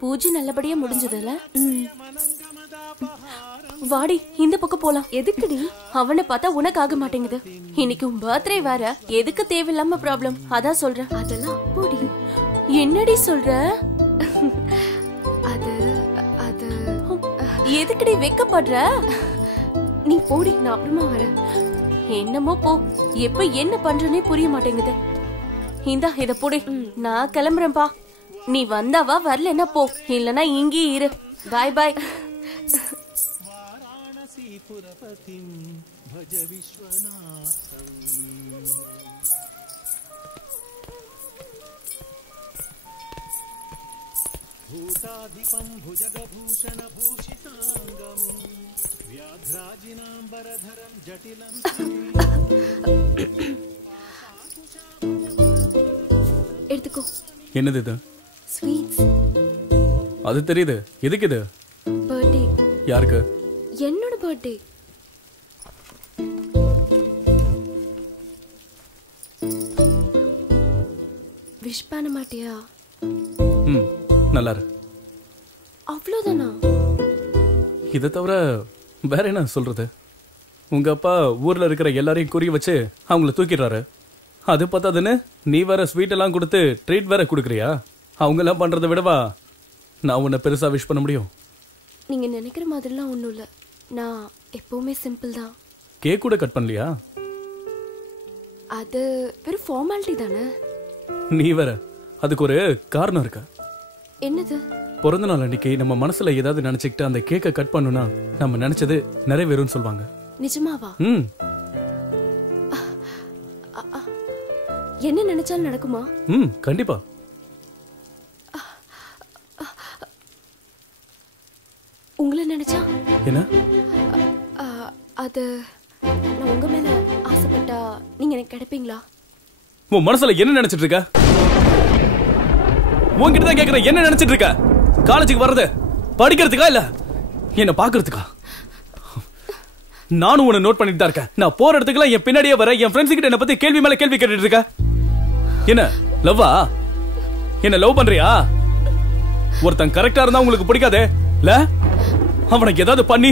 பூஜை நல்லபடியா முடிஞ்சதுல? வாடி இந்த பக்கம் போலாம். எதுக்குடி? அவனை பார்த்தா உனக்கு ஆக மாட்டேங்குது. இன்னைக்கு உன் பர்த்டே வேற, எதுக்கு தேவையில்லாம ப்ராப்ளம்? அதான் சொல்றேன். அதெல்லாம் போடி. என்னடி சொல்ற? அது அது எதுக்குடி வெக்கப்படுற? நீ போடி, நான் அப்புறமா வரேன். என்னமோ போ. எப்ப என்ன பண்றனே புரிய மாட்டேங்குது. இந்தா இத போடி. நான் கிளம்புறேன்பா. நீ வந்தாவா, வரலன்னா போ. இல்லனா இங்கே இரு. பாய் பாய். भूताधिपं भुजगभूषण भूषितांगं व्याघ्राजिनांबरधरं जटिलं எடுத்துக்கோ. என்னது இது? ஸ்வீட்ஸ். அது தெரியுது. எதுக்கு இது? பர்த்டே. யாருக்கு? என்னோட பர்த்டே. விஷ் பண்ண மாட்டியா? நல்லா இரு. அவ்வளவுதானா? இதை தவிர வேற என்ன சொல்றது? உங்க அப்பா ஊர்ல இருக்கிற எல்லாரையும் குறி வச்சு அவங்கள தூக்கிடுறாரு. அது பார்த்தாதுன்னு நீ வேற ஸ்வீட் எல்லாம் கொடுத்து ட்ரீட் வேற கொடுக்குறியா? அவங்க எல்லாம் பண்றதை விடவா நான் உன்னை பெருசா விஷ் பண்ண முடியும்? நீங்க நினைக்கிற மாதிரிலாம் ஒண்ணும் இல்ல. நான் எப்பவுமே சிம்பிள் தான். கேக் கூட கட் பண்ணலையா? அது வெறும் ஃபார்மாலிட்டி தானே. நீ வேற, அதுக்கு ஒரு காரணம் இருக்கு. என்னது? பிறந்த நாள் அன்னைக்கு நம்ம மனசுல ஏதாவது நினைச்சுக்கிட்டு அந்த கேக்கை கட் பண்ணுனா நம்ம நினைச்சது நிறைவேறும்னு சொல்லுவாங்க. நிஜமாவா? என்ன நினைச்சாலும் நடக்குமா? கண்டிப்பா. என்ன? அது நான் உங்க மேல ஆசைப்பட்டா நீங்க எனக்கு கிடைப்பீங்களா? உன் மனசுல என்ன நினைச்சிட்டு இருக்க? உன்கிட்ட தான் கேக்குறேன், என்ன நினைச்சிட்டு இருக்க? காலேஜுக்கு வர்றது படிக்கிறதுக்கா இல்ல என்ன பாக்குறதுக்கா? நானும் உன்னை நோட் பண்ணிட்டு தான் இருக்கேன். நான் போற இடத்துக்குலாம் என் பின்னாடியே வர என் ஃப்ரெண்ட்ஸ் கிட்ட என்ன பத்தி கேள்வி மேல கேள்வி கேட்டுட்டு இருக்க. என்ன லவ்வா? என்ன லவ் பண்றியா? ஒருத்தன் கரெக்டா இருந்தா உங்களுக்கு பிடிக்காதே இல்ல? அவனுக்கு ஏதாவது பண்ணி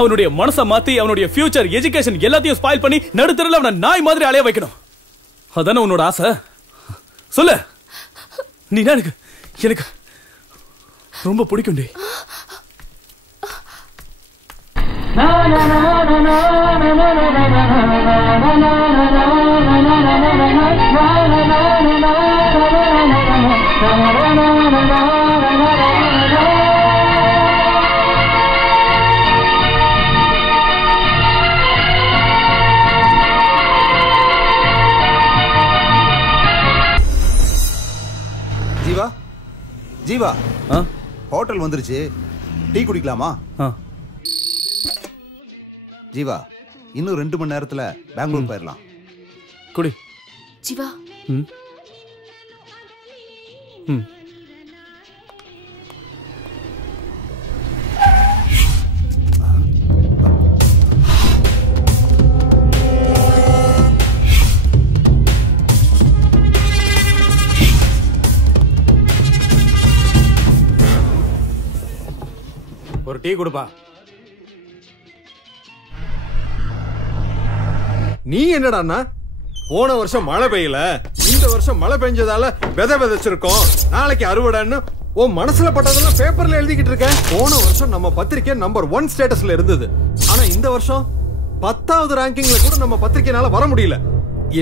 அவனுடைய மனசை மாத்தி அவனுடைய ஃபியூச்சர் எஜுகேஷன் எல்லாத்தையும் ஸ்பாயில் பண்ணி நடுத்தரல அவனை நாய் மாதிரி அலைய வைக்கணும். அதானே உன்னோட ஆசை? சொல்லு. நீ எனக்கு எனக்கு ரொம்ப பிடிக்கும்டி. ஜீவா ஜீவா ஹோட்டல் வந்துருச்சு, டீ குடிக்கலாமா? ஜீவா இன்னும் 2 மணி நேரத்துல பெங்களூர் போயிடலாம். குடி. ஜீவா ஒரு டீ கொடுப்பா. நீ என்னடான்னா போன வருஷம் மழை பெய்யல, இந்த வருஷம் மழை பெஞ்சதால விதை விதைச்சிருக்கோம், நாளைக்கு அறுவடைன்னு உன் மனசுல பட்டதெல்லாம் பேப்பர்ல எழுதிக்கிட்டு இருக்க. போன வருஷம் நம்ம பத்திரிக்கை நம்பர் 1 ஸ்டேட்டஸ்ல இருந்தது. ஆனா இந்த வருஷம் 10வது ரேங்கிங்ல கூட நம்ம பத்திரிக்கைனால வர முடியல.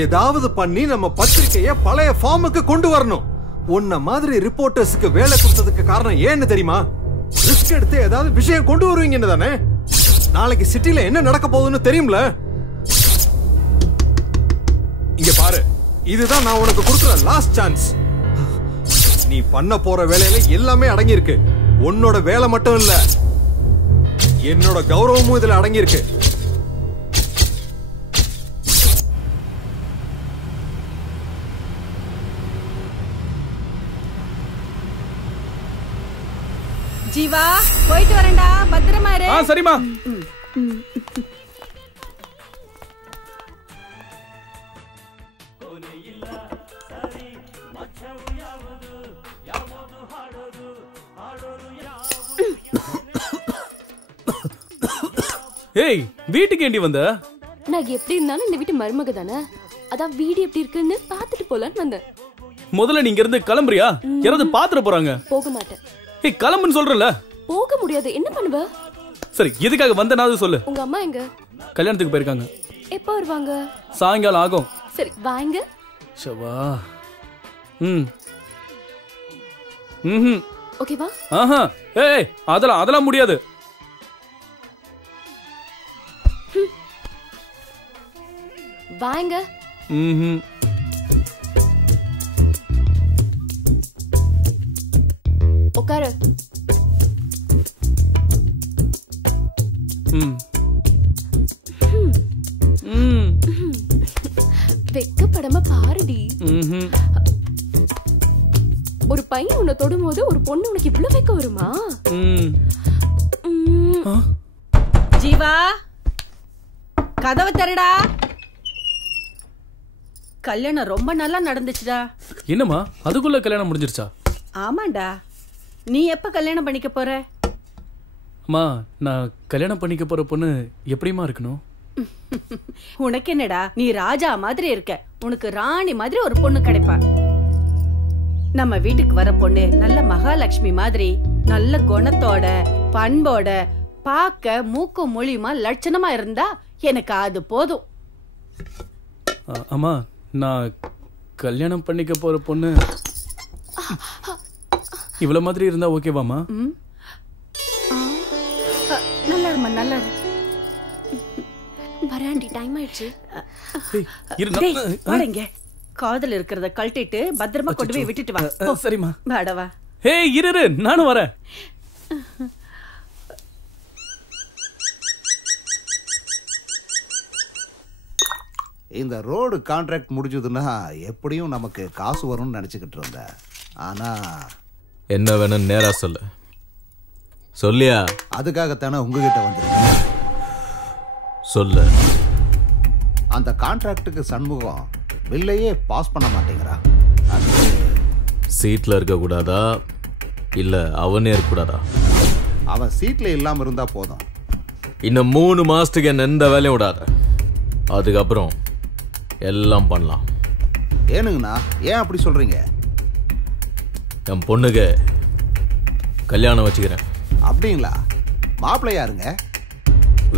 ஏதாவது பண்ணி நம்ம பத்திரிக்கைய பழைய ஃபார்முக்கு கொண்டு வரணும். உன்ன மாதிரி ரிப்போர்ட்டர்ஸ்க்கு வேலை கொடுத்ததுக்கு காரணம் ஏன்னு தெரியுமா? ரிஸ்க் எடுத்து ஏதாவது விஷயம் கொண்டு வருவீங்கன்னு தானே. நாளைக்கு சிட்டில என்ன நடக்க போகுதுன்னு தெரியும்ல. இங்க பாரு, இதுதான் நான் உனக்கு கொடுக்கிற லாஸ்ட் சான்ஸ். நீ பண்ண போற வேலையில எல்லாமே அடங்கி இருக்கு. உன்னோட வேலை மட்டும் இல்ல, என்னோட கௌரவமும் இதுல அடங்கி இருக்கு. ஜீவா போயிட்டு வரேன்டா, பத்திரமா இரு. சரிமா. ஏய், வீட்டுக்கு ஏண்டி வந்த? நான் எப்படி இருந்தாலும் இந்த வீட்டு மருமக தானே, அதான் வீடு எப்படி இருக்குன்னு பாத்துட்டு போலான்னு வந்தேன். முதல்ல நீங்க இருந்து கிளம்புறியா? யாராவது பாத்துற போறாங்க. போக மாட்டேன். ஏய், கிளம்புன்னு சொல்றல. போக முடியாது, என்ன பண்ணுவ? சரி, எதுக்காக வந்தனாவது சொல்லு. உங்க அம்மா எங்க? கல்யாணத்துக்கு போயிருக்காங்க. எப்ப வருவாங்க? சாயங்காலம் ஆகும். சரி வாங்க. ஷவா. ஓகேவா? ஆஹா. ஏய், அதெல்லாம் முடியாது. வாங்க. உட்காரு. வெக்கப்படாம பாருடி. ஒரு பையன் உன்னை தொடும் போது ஒரு பொண்ணு உனக்கு இவ்வளவு வெக்க வருமா? ஜீவா கதவை தரடா. கல்யாணம் ரொம்ப நல்லா நடந்துச்சுடா. என்னம்மா, அதுக்குள்ள கல்யாணம் முடிஞ்சிருச்சா? ஆமாண்டா. நீ எப்ப கல்யாணம் பண்ணிக்க போற? அம்மா, நான் கல்யாணம் பண்ணிக்க போற பொண்ணு எப்படிமா இருக்கணும்? உனக்கு என்னடா, நீ ராஜா மாதிரி இருக்க. உனக்கு ராணி மாதிரி ஒரு பொண்ணு கிடைப்பா. நம்ம வீட்டுக்கு வர பொண்ணு நல்ல மகாலட்சுமி மாதிரி நல்ல குணத்தோட பண்போட பார்க்க மூக்கும் மொழியுமா லட்சணமா இருந்தா எனக்கு அது போதும். அம்மா, நான் கல்யாணம் பண்ணிக்க போற பொண்ணு இவ்வளவு மாதிரி இருந்தா ஓகேவாமா? நல்லா இருமா, நல்லா வராண்டி, டைம் ஆயிடுச்சு. வாடங்க. காதல் இருக்கிறத கழட்டிட்டு பத்திரமா கொண்டு போய் விட்டுட்டு வா. சரிம்மா. வாடவா. ஹே, இரு, நானும் வரேன். இந்த ரோடு கான்ட்ராக்ட் முடிஞ்சதுன்னா எப்படியும் நமக்கு காசு வரும்னு நினைச்சுக்கிட்டு இருந்தேன். ஆனா என்ன வேணும் நேரா சொல்லு. சொல்லியா? அதுக்காகத்தானே உங்ககிட்ட வந்திருக்கேன். சொல்லு. அந்த கான்ட்ராக்டுக்கு சண்முகம் பில்லையே பாஸ் பண்ண மாட்டேங்கிறான். சீட்ல இருக்க கூடாதா இல்ல அவனே இருக்க கூடாதா? அவன் சீட்ல இல்லாம இருந்தா போதும். இன்னும் 3 மாசத்துக்கு என்ன எந்த வேலையும் விடாத. அதுக்கப்புறம் எல்லாம் பண்ணலாம். ஏனுங்கண்ணா ஏன் அப்படி சொல்றீங்க? என் பொண்ணுக்கு கல்யாணம் வச்சுக்கிறேன். அப்படிங்களா? மாப்பிள்ளை யாருங்க?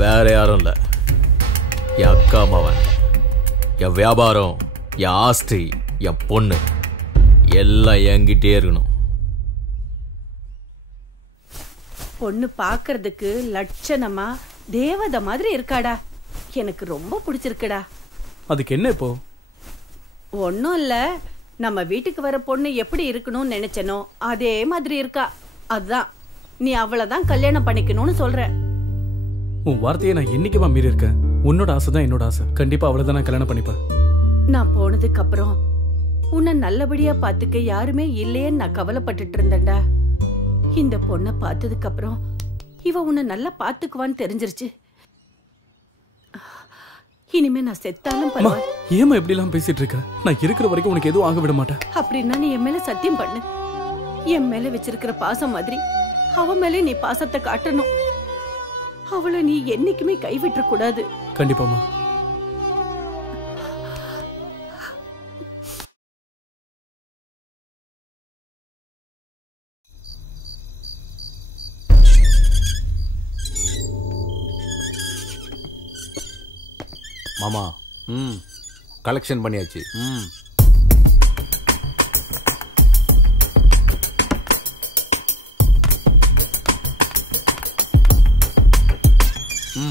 வேற யாரும் இல்ல, என் அக்கா மாவன். என் வியாபாரம், என் ஆஸ்தி, என் பொண்ணு எல்லாம் என்கிட்டே இருக்கணும். பொண்ணு பாக்குறதுக்கு லட்சணமா தேவதை மாதிரி இருக்காடா. எனக்கு ரொம்ப பிடிச்சிருக்குடா. அதுக்கு என்ன இப்போ? ஒன்னும் இல்ல, நம்ம வீட்டுக்கு வர பொண்ணு எப்படி இருக்கணும்னு நினைச்சனோ அதே மாதிரி இருக்கா. அதுதான் நீ அவளதான் கல்யாணம் பண்ணிக்கணும்னு சொல்ற. உன் வார்த்தையை நான் என்னைக்குமா மீறி இருக்கேன்? உன்னோட ஆசை தான் என்னோட ஆசை. கண்டிப்பா அவளதான் நான் கல்யாணம் பண்ணிப்பேன். நான் போனதுக்கு அப்புறம் உன்னை நல்லபடியா பாத்துக்க யாருமே இல்லையேன்னு நான் கவலைப்பட்டுட்டு இருந்தேன்டா. இந்த பொண்ணை பார்த்ததுக்கு அப்புறம் இவ உன்னை நல்லா பாத்துக்குவான்னு தெரிஞ்சிருச்சு. இனிமே நான் செத்தாலும் பரவாயில்ல. ஏமா இப்படி எல்லாம் பேசிட்டு இருக்க? நான் இருக்கிற வரைக்கும் உனக்கு எதுவும் ஆக விட மாட்டேன். அப்படின்னா நீ என் மேல சத்தியம் பண்ணு. என் மேல வச்சிருக்கிற பாசம் மாதிரி அவ மேல நீ பாசத்தை காட்டணும். அவளை நீ என்னைக்குமே கைவிட்ட கூடாது. கண்டிப்பாமா. மாமா கலெக்ஷன் பண்ணியாச்சு.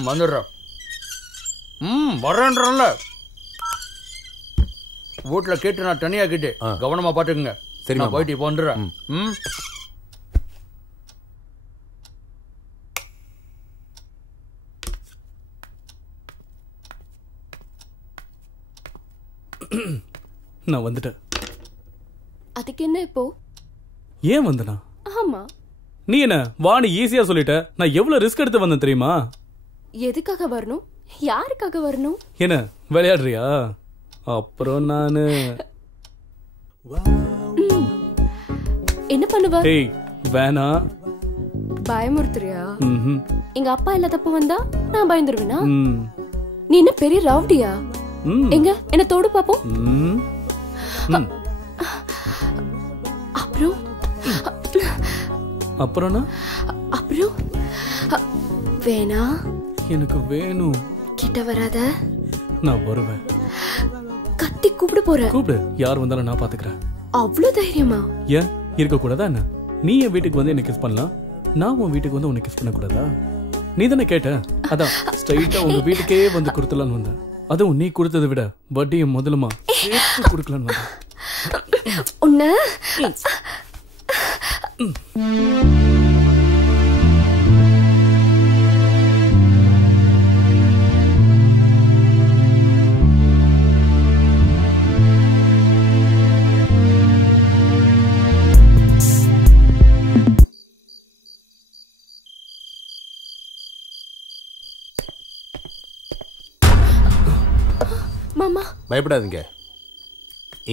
வந்துடுறோம். வரேன்றல வீட்டுல கேட்டு நான் தனியா கேட்டு கவனமா பாத்துக்குங்க. சரி, நான் போயிட்டு இப்போ வந்துடுறேன். நான் வந்துட்டேன். அதுக்கு என்ன இப்போ? ஏன் வந்தனா? ஆமா, நீ என்ன வாணி ஈஸியா சொல்லிட்ட. நான் எவ்வளவு ரிஸ்க் எடுத்து வந்தேன் தெரியுமா? எதுக்காக வரணும்? யாருக்காக வரணும்? என்ன விளையாடுறியா? அப்புறம் நானு என்ன பண்ணுவ? ஏய் வேணா. பயமுறுத்துறியா? எங்க அப்பா இல்லாதப்ப வந்தா நான் பயந்துருவேனா? நீ என்ன பெரிய ரவுடியா? எங்க என்ன தோடு பாப்போம். அப்புறம் அப்புறம் அப்புறம் வேணா. எனக்கு வேணும். கிட்ட வராத. நான் வருவேன். கத்தி கூப்பிட போற. கூப்பிடு. யார் வந்தாலும் நான் பாத்துக்கிறேன். அவ்வளவு தைரியமா? ஏன் இருக்க கூடாதா என்ன? நீ என் வீட்டுக்கு வந்து என்ன கிஸ் பண்ணலாம், நான் உன் வீட்டுக்கு வந்து உன்னை கிஸ் பண்ண கூடாதா? நீ தானே கேட்ட, அதான் ஸ்ட்ரைட்டா உங்க வீட்டுக்கே வந்து கொடுத்தலான்னு வந்தேன். அதுவும் நீ கொடுத்ததை விட வட்டியும் முதலுமா சேர்த்து கொடுக்கலான்னு வந்தேன். உன்ன மாமா பயப்படாதீங்க.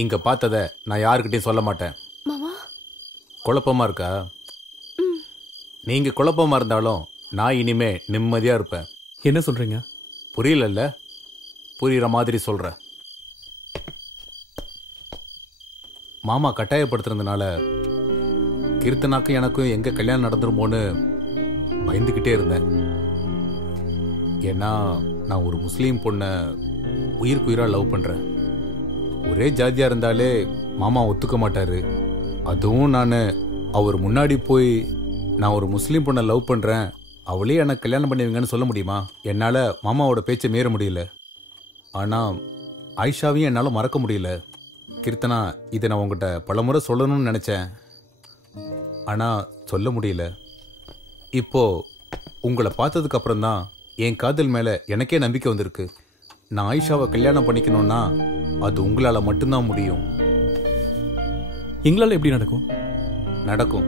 இங்க பார்த்தத நான் யாருக்கிட்டையும் சொல்ல மாட்டேன். மாமா குழப்பமா இருக்கா? நீங்க குழப்பமா இருந்தாலும் நான் இனிமே நிம்மதியா இருப்பேன். என்ன சொல்றீங்க? புரியலல்ல? புரியுற மாதிரி சொல்றேன். மாமா கட்டாயப்படுத்துறதுனால கீர்த்தனாக்கும் எனக்கும் எங்க கல்யாணம் நடந்துருமோன்னு பயந்துகிட்டே இருந்தேன். ஏன்னா நான் ஒரு முஸ்லீம் பொண்ணை உயிர்க்குயிரா லவ் பண்றேன். ஒரே ஜாதியா இருந்தாலே மாமா ஒத்துக்க மாட்டாரு. அதுவும் நான் அவர் முன்னாடி போய் நான் ஒரு முஸ்லீம் பொண்ணை லவ் பண்றேன், அவளே எனக்கு கல்யாணம் பண்ணுவீங்கன்னு சொல்ல முடியுமா? என்னால மாமாவோட பேச்சை மீற முடியல. ஆனா ஆயிஷாவையும் என்னால மறக்க முடியல. கீர்த்தனா, இதை நான் உங்ககிட்ட பலமுறை சொல்லணும்னு நினைச்சேன், ஆனா சொல்ல முடியல. இப்போ உங்களை பார்த்ததுக்கு அப்புறம் தான் என் காதல் மேல எனக்கே நம்பிக்கை வந்திருக்கு. நான் ஆயிஷாவை கல்யாணம் பண்ணிக்கணும்னா அது உங்களால மட்டும்தான் முடியும். எங்களால எப்படி நடக்கும்? நடக்கும்.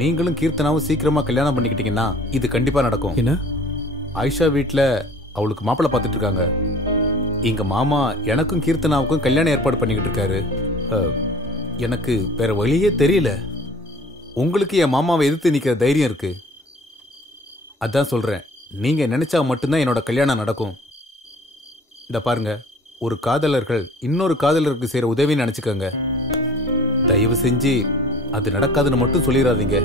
நீங்களும் கீர்த்தனாவும் சீக்கிரமா கல்யாணம் பண்ணிக்கிட்டீங்கன்னா இது கண்டிப்பா நடக்கும். என்ன? ஆயிஷா வீட்டுல அவளுக்கு மாப்பிள்ளை பார்த்துட்டு இருக்காங்க. எங்க மாமா எனக்கும் கீர்த்தனாவுக்கும் கல்யாணம் ஏற்பாடு பண்ணிக்கிட்டு இருக்காரு. எனக்கு வேற வழியே தெரியல. உங்களுக்கு என் மாமாவை எதிர்த்து நிக்கிற தைரியம் இருக்கு. அதான் சொல்றேன், நீங்க நினைச்சா மட்டும்தான் என்னோட கல்யாணம் நடக்கும். இந்த பாருங்க, ஒரு காதலர்கள் இன்னொரு காதலருக்கு செய்யற உதவின்னு நினைச்சுக்கோங்க. தயவு செஞ்சு அது நடக்காதுன்னு மட்டும் சொல்லிடாதீங்க.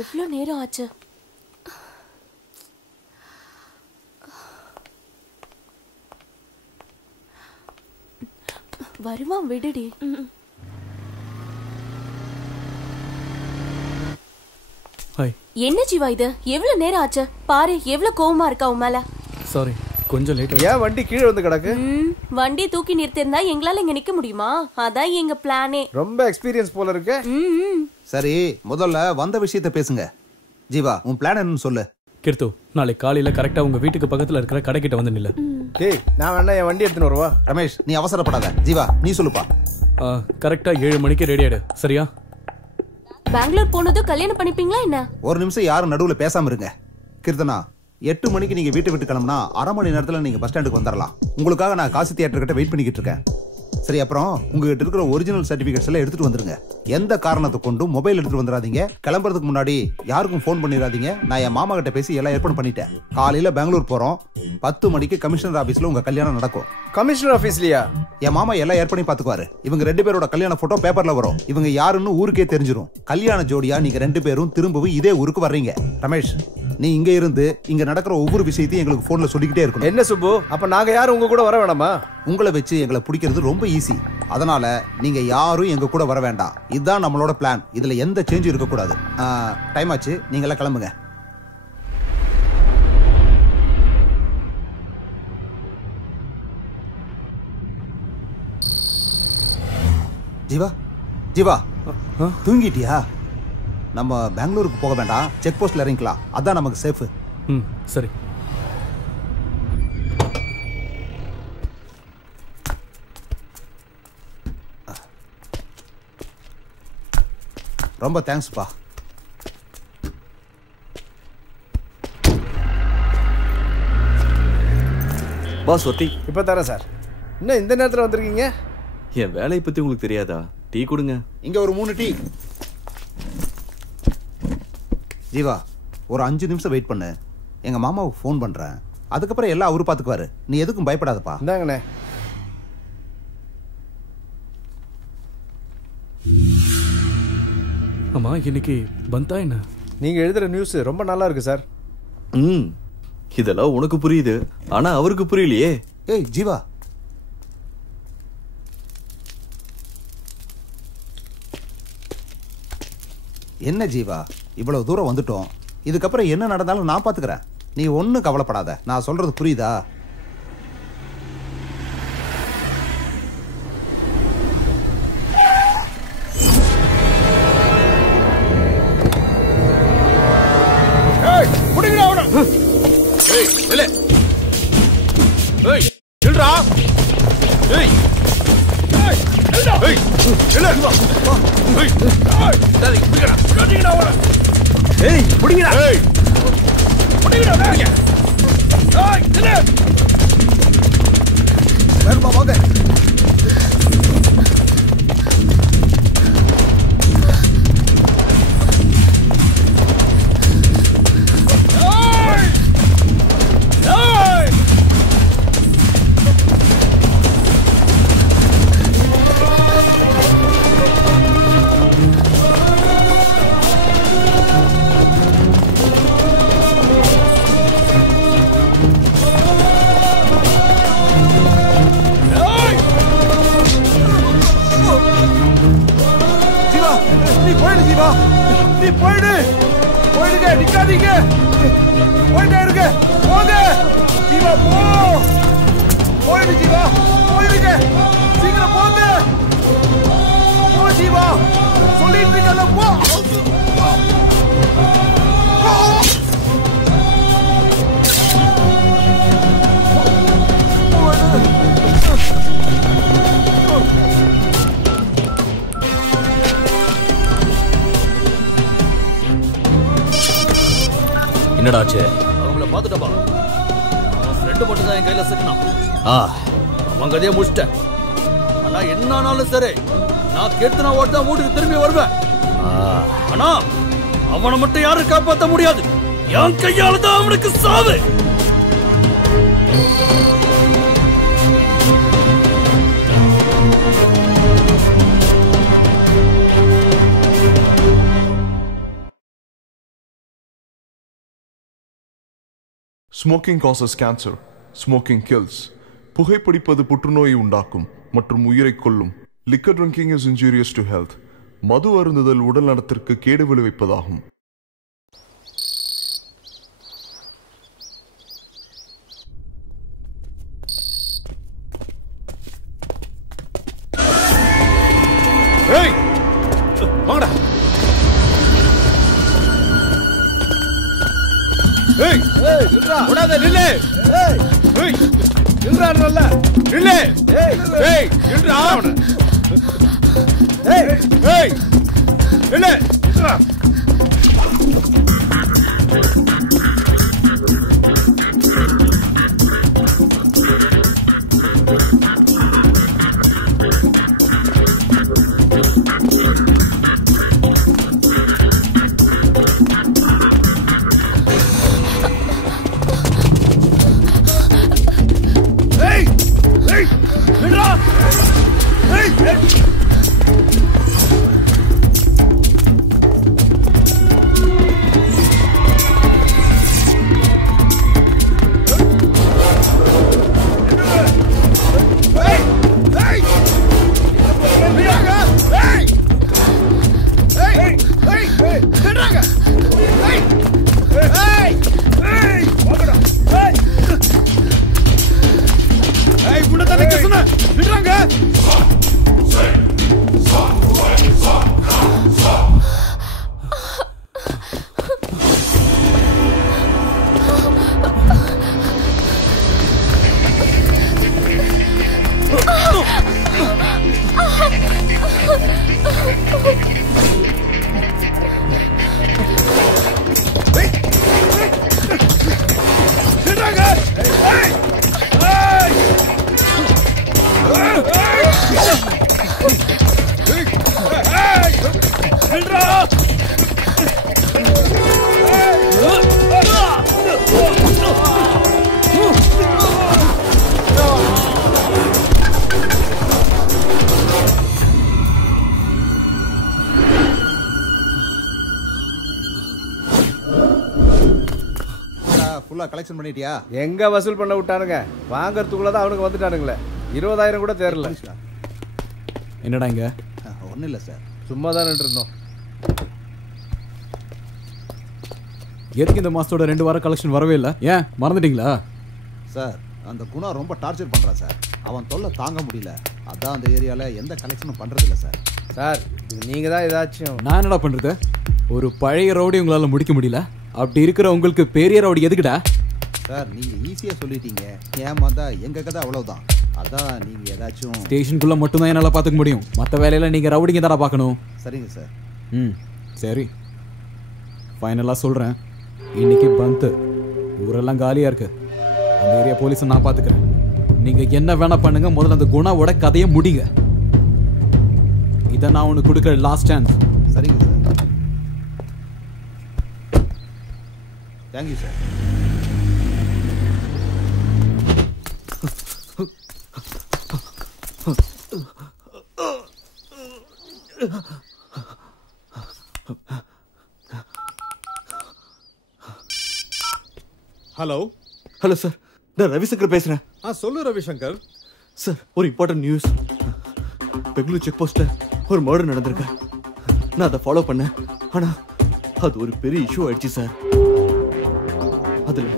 எவ்வளவு நேரம் ஆச்சு? வருவான், விடுடி. என்ன ஜீவா இது? எவ்வளவு நேரம் ஆச்சு பாரு. எவ்வளவு கோவமா இருக்கா உன் மேல. சாரி, கொஞ்சம் லேட். ஏன் வண்டி கீழே வந்து கிடக்கு? வண்டி தூக்கி நிறுத்திருந்தா எங்களால இங்க நிக்க முடியுமா? அதான் எங்க பிளானே. ரொம்ப எக்ஸ்பீரியன்ஸ் போல இருக்கு. சரி, முதல்ல வந்த விஷயத்தை பேசுங்க. ஜீவா, உன் பிளான் என்னன்னு சொல்லு. கீர்த்து, நாளைக்கு காலையில கரெக்டா உங்க வீட்டுக்கு பக்கத்துல இருக்கிற கடைக்கிட்ட வந்து நில்ல. டேய், நான் வேணா என் வண்டி எடுத்துன்னு வருவா. ரமேஷ், நீ அவசரப்படாத. ஜீவா, நீ சொல்லுப்பா. கரெக்டா 7 மணிக்கு ரெடி ஆயிடு, சரியா? பெங்களூர் போனதும் கல்யாணம் பண்ணிப்பீங்களா என்ன? ஒரு நிமிஷம் யாரும் நடுவுல பேசாம இருங்க. கீர்த்தனா, 8 மணிக்கு நீங்க வீட்டை விட்டு கிளம்புனா 1/2 மணி நேரத்துல நீங்க பஸ் ஸ்டாண்டுக்கு வந்துடலாம். உங்களுக்காக நான் காசி தியேட்டர் கிட்ட வெயிட் பண்ணிக்கிட்டு இருக்கேன். சரி, அப்புறம் உங்ககிட்ட இருக்கிற ஒரிஜினல் சர்டிபிகேட்ஸ் எல்லாம் எடுத்துட்டு வந்துருங்க. எந்த காரணத்தை கொண்டும் மொபைல் எடுத்துட்டு வந்துடாதீங்க. கிளம்புறதுக்கு முன்னாடி யாருக்கும் ஃபோன் பண்ணிடாதீங்க. நான் என் மாமா கிட்ட பேசி எல்லாம் ஏற்பாடு பண்ணிட்டேன். காலையில பெங்களூர் போறோம். 10 மணிக்கு கமிஷனர் ஆபீஸ்ல உங்க கல்யாணம் நடக்கும். கமிஷனர் ஆபீஸ்லயா? என் மாமா எல்லாம் ஏற்பாடு பாத்துக்குவாரு. இவங்க 2 பேரோட கல்யாண போட்டோ பேப்பர்ல வரும். இவங்க யாருன்னு ஊருக்கே தெரிஞ்சிடும். கல்யாண ஜோடியா நீங்க 2 பேரும் திரும்பவும் இதே ஊருக்கு வர்றீங்க. ரமேஷ், நீ இங்க இருந்து இங்க நடக்கிற ஒவ்வொரு விஷயத்தையும் எங்களுக்கு போன்ல சொல்லிக்கிட்டே இருக்கணும். என்ன சுப்பு, அப்ப நாங்க யாரும் உங்க கூட வர வேணாமா? உங்களை வச்சு எங்களை பிடிக்கிறது ரொம்ப ஈஸி. அதனால நீங்க யாரும் எங்க கூட வர வேண்டாம். இதுதான் நம்மளோட பிளான். இதுல எந்த சேஞ்சும் இருக்க கூடாது. டைம் ஆச்சு, நீங்க எல்லாம் கிளம்புங்க. ஜீவா, ஜீவா, தூங்கிட்டியா? நம்ம பெங்களூருக்கு போக வேண்டாம், செக் போஸ்ட்ல இறங்கிக்கலாம். அதான் நமக்கு சேஃப். சரி. ரொம்ப தேங்க்ஸ்ப்பா. பாஸ் ஒட்டி. இப்ப தரேன் சார். என்ன இந்த நேரத்துல வந்திருக்கீங்க? என் வேலையை பத்தி உங்களுக்கு தெரியாதா? டீ கொடுங்க. இங்க ஒரு 3 டீ. ஜீவா, ஒரு 5 நிமிஷம் வெயிட் பண்ணு. எங்க மாமாவுக்கு ஃபோன் பண்றேன். அதுக்கப்புறம் எல்லாம் அவரு பாத்துக்குவாரு. நீ எதுக்கும் பயப்படாதப்பா. இந்தாங்கண்ணே. ஆமா, இன்னைக்கு பந்தா என்ன? நீங்க எழுதுற நியூஸ் ரொம்ப நல்லா இருக்கு சார். இதெல்லாம் உனக்கு புரியுது, ஆனா அவருக்கு புரியலையே. ஏய் ஜீவா, என்ன ஜீவா, இவ்வளவு தூரம் வந்துட்டோம். இதுக்கப்புறம் என்ன நடந்தாலும் நான் பாத்துக்கிறேன். நீ ஒன்னும் கவலைப்படாத. நான் சொல்றது புரியுதா? போயிடு ஜீவா, போயிடுங்க. சீக்கிரம் போங்க. போ ஜீவா, சொல்லிட்டு இருக்கல போ. என்னடாச்சு? அவங்கள பாத்துட்டப்பா. அவன் ஃப்ரெண்டு மட்டும் தான் என் கையில சிக்கினான். அவன் கதையை முடிச்சிட்டேன். ஆனா என்ன ஆனாலும் சரி, நான் கேட்டு நான் ஓட்டு தான் வீட்டுக்கு திரும்பி வருவேன். ஆனா அவனை மட்டும் யாரும் காப்பாற்ற முடியாது. என் கையால தான் அவனுக்கு சாவு. Smoking causes cancer. Smoking kills. புகைப்பிடிப்பது புற்றுநோயை உண்டாக்கும் மற்றும் உயிரை கொல்லும். Liquor drinking is injurious to health. மது அருந்துதல் உடல் நலத்திற்கு கேடு விளைவிப்பதாகும். ஏய் வாங்கடா. ஏய் ஏய் நில்றா. ஓடாத நில்லு. ஏய் ஏய் நில்றா நல்ல. நில்லு. ஏய் ஏய் நில்றா அவன. ஏய் ஏய் நில்லு. நில்றா. கலெக்ஷன் பண்ணிட்டியா? எங்க வசூல் பண்ண விட்டானுங்க? வாங்கறதுக்குள்ள தான் அவனுக்கு வந்துட்டானுங்களே. 20,000 கூட தேரல. என்னடா இங்க? ஒன்றும் இல்லை சார், சும்மா தான் இருந்தோம். எதுக்கு இந்த மாசத்தோட 2 வாரம் கலெக்ஷன் வரவே இல்லை? ஏன் மறந்துட்டீங்களா? சார் அந்த குணா ரொம்ப டார்ச்சர் பண்ணுறான் சார். அவன் தொல்லை தாங்க முடியல. அதான் அந்த ஏரியாவில் எந்த கலெக்ஷனும் பண்ணுறதில்ல சார். சார் நீங்கள் தான் ஏதாச்சும். நான் என்னடா பண்ணுறது? ஒரு பழைய ரவுடி உங்களால் முடிக்க முடியல. அப்படி இருக்கிற உங்களுக்கு பெரிய ரவுடி எதுக்குடா? சார் நீங்கள் ஈஸியாக சொல்லிட்டீங்க. ஏமாந்தா எங்கள் கதை அவ்வளோதான். அதான் நீங்கள் ஏதாச்சும் ஸ்டேஷனுக்குள்ளே மட்டும்தான் என்னால் பார்த்துக்க முடியும். மற்ற வேலையில் நீங்கள் ரவுடிங்க தானே பார்க்கணும். சரிங்க சார். சரி, ஃபைனலாக சொல்கிறேன். இன்னைக்கு பந்து ஊரெல்லாம் காலியாக இருக்கு. அந்த ஏரியா போலீஸை நான் பார்த்துக்கிறேன். நீங்கள் என்ன வேணா பண்ணுங்க. முதல்ல அந்த குணாவோட கதையை முடிங்க. இதை நான் உனக்கு கொடுக்குற லாஸ்ட் சான்ஸ். சரிங்க sir. Thank you sir. Hello hello sir, நான் ரவிசங்கர் பேசுறேன். சொல்லு ரவிசங்கர். சார் ஒரு இம்பார்ட்டன்ட் நியூஸ். பெங்களூர் செக் போஸ்ட்ல ஒரு மர்டர் நடந்திருக்கு. நான் அதை ஃபாலோ பண்ணேன். ஆனா அது ஒரு பெரிய இஷ்யூ ஆயிடுச்சு சார். அதுல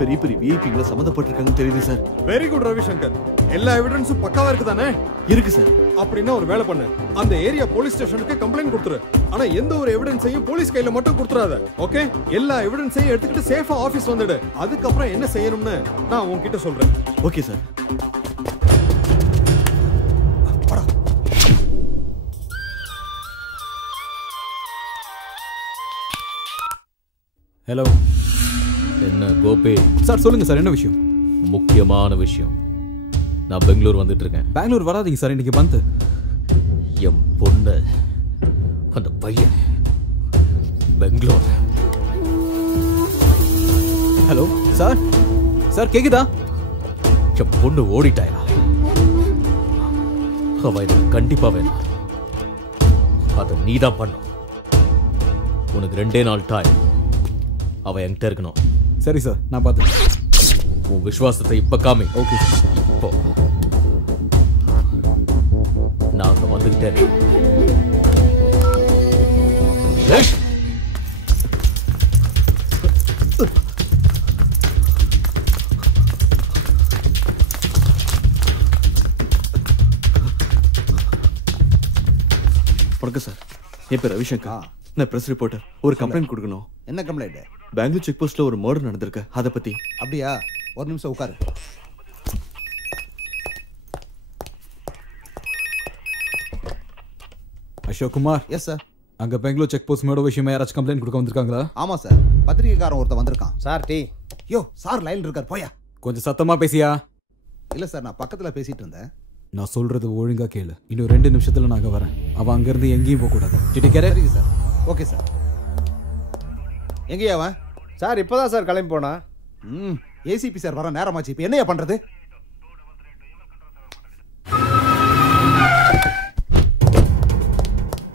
பெரிய பெரிய விஐபிகளை சம்மந்தப்பட்டிருக்காங்கன்னு தெரியுது சார். Very good Ravishankar. எல்லா எவிடன்ஸும் பக்காவா இருக்குதானே? இருக்கு சார். அப்படின்னா ஒரு வேலை பண்ணு, அந்த ஏரியா போலீஸ் ஸ்டேஷனுக்கு கம்ப்ளைண்ட் கொடுத்துரு. ஆனா எந்த ஒரு எவிடன்ஸையும் போலீஸ் கையில மட்டும் கொடுத்துறாத. ஓகே? எல்லா எவிடன்ஸையும் எடுத்துக்கிட்டு சேஃபா ஆபீஸ் வந்துடு. அதுக்கப்புறம் என்ன செய்யணும்னு நான் உன்கிட்ட சொல்றேன். Okay sir. ஹலோ. என்ன கோபி? சார் சொல்லுங்க சார், என்ன விஷயம்? முக்கியமான விஷயம். நான் பெங்களூர் வந்துட்டு இருக்கேன். பெங்களூர் வராதீங்க சார், இன்னைக்கு பந்து. என் பொண்ணு, அந்த பையன் பெங்களூர். Hello sir. சார் கேக்குதா? என் பொண்ணு ஓடிட்டாயா? அவ எனக்கு கண்டிப்பா வேணும். அதை நீதான் பண்ணும். உனக்கு 2 நாள் டைம். அவ என்கிட்ட இருக்கணும். சரி சார், நான் பார்த்து. உன் விசுவாசத்தை இப்ப காமி. Okay sir. இப்போ நான் அங்க வந்துகிட்டேன். வணக்கம் சார். என் பேர் ரவிசங்கர். நான் பிரஸ் ரிப்போர்ட்டர். ஒரு கம்ப்ளைண்ட் கொடுக்கணும். என்ன கம்ப்ளைண்ட்? பெங்களூர் செக் போஸ்ட்ல ஒரு மர்டர் நடந்திருக்கு, அதை பத்தி. அப்படியா? ஒரு நிமிஷம் உட்காரு. அசோக் குமார். Yes sir. அங்க பெங்களூர் செக் போஸ்ட் மேடோ விஷயமா யாராச்சும் கம்ப்ளைண்ட் கொடுக்க வந்திருக்காங்களா? ஆமா சார், பத்திரிகைக்காரன் ஒருத்தர் வந்திருக்கான். Sir tea. யோ சார் லைன்ல இருக்கார், போயா. கொஞ்சம் சத்தமா பேசியா? இல்ல சார், நான் பக்கத்துல பேசிட்டு இருந்தேன். நான் சொல்றது ஒழுங்கா கேளு. இன்னும் 2 நிமிஷத்துல நாங்க வரேன். அவன் அங்க இருந்து எங்கேயும் போக கூடாது. சரிங்க சார். Okay sir. எங்கேயா அவன்? சார் இப்பதான் சார் கிளம்பி போனா. ஏசிபி சார் வர நேரமாச்சு. இப்ப என்னையா பண்றது?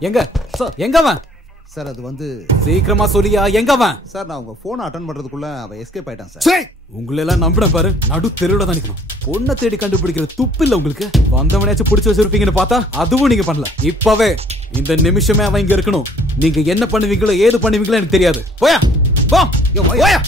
எங்க சார்? எங்க அவன்? சார் அது வந்து சீக்கிரமா சொல்லியா, எங்க அவன்? சார் நான் உங்க போனை அட்டெண்ட் பண்றதுக்குள்ள அவன் எஸ்கேப் ஆயிட்டான் சார். உங்களை எல்லாம் நம்பின பாரு, நடு தெருவுல தான் நிக்கணும். பொண்ணை தேடி கண்டுபிடிக்கிற துப்பு இல்ல உங்களுக்கு. வந்தவனையாச்சும் பிடிச்சு வச்சிருப்பீங்கன்னு பார்த்தா அதுவும் நீங்க பண்ணல. இப்பவே இந்த நிமிஷமே அவன் இங்க இருக்கணும். நீங்க என்ன பண்ணுவீங்களோ ஏது பண்ணுவீங்களோ எனக்கு தெரியாது. போயா போ. போயா.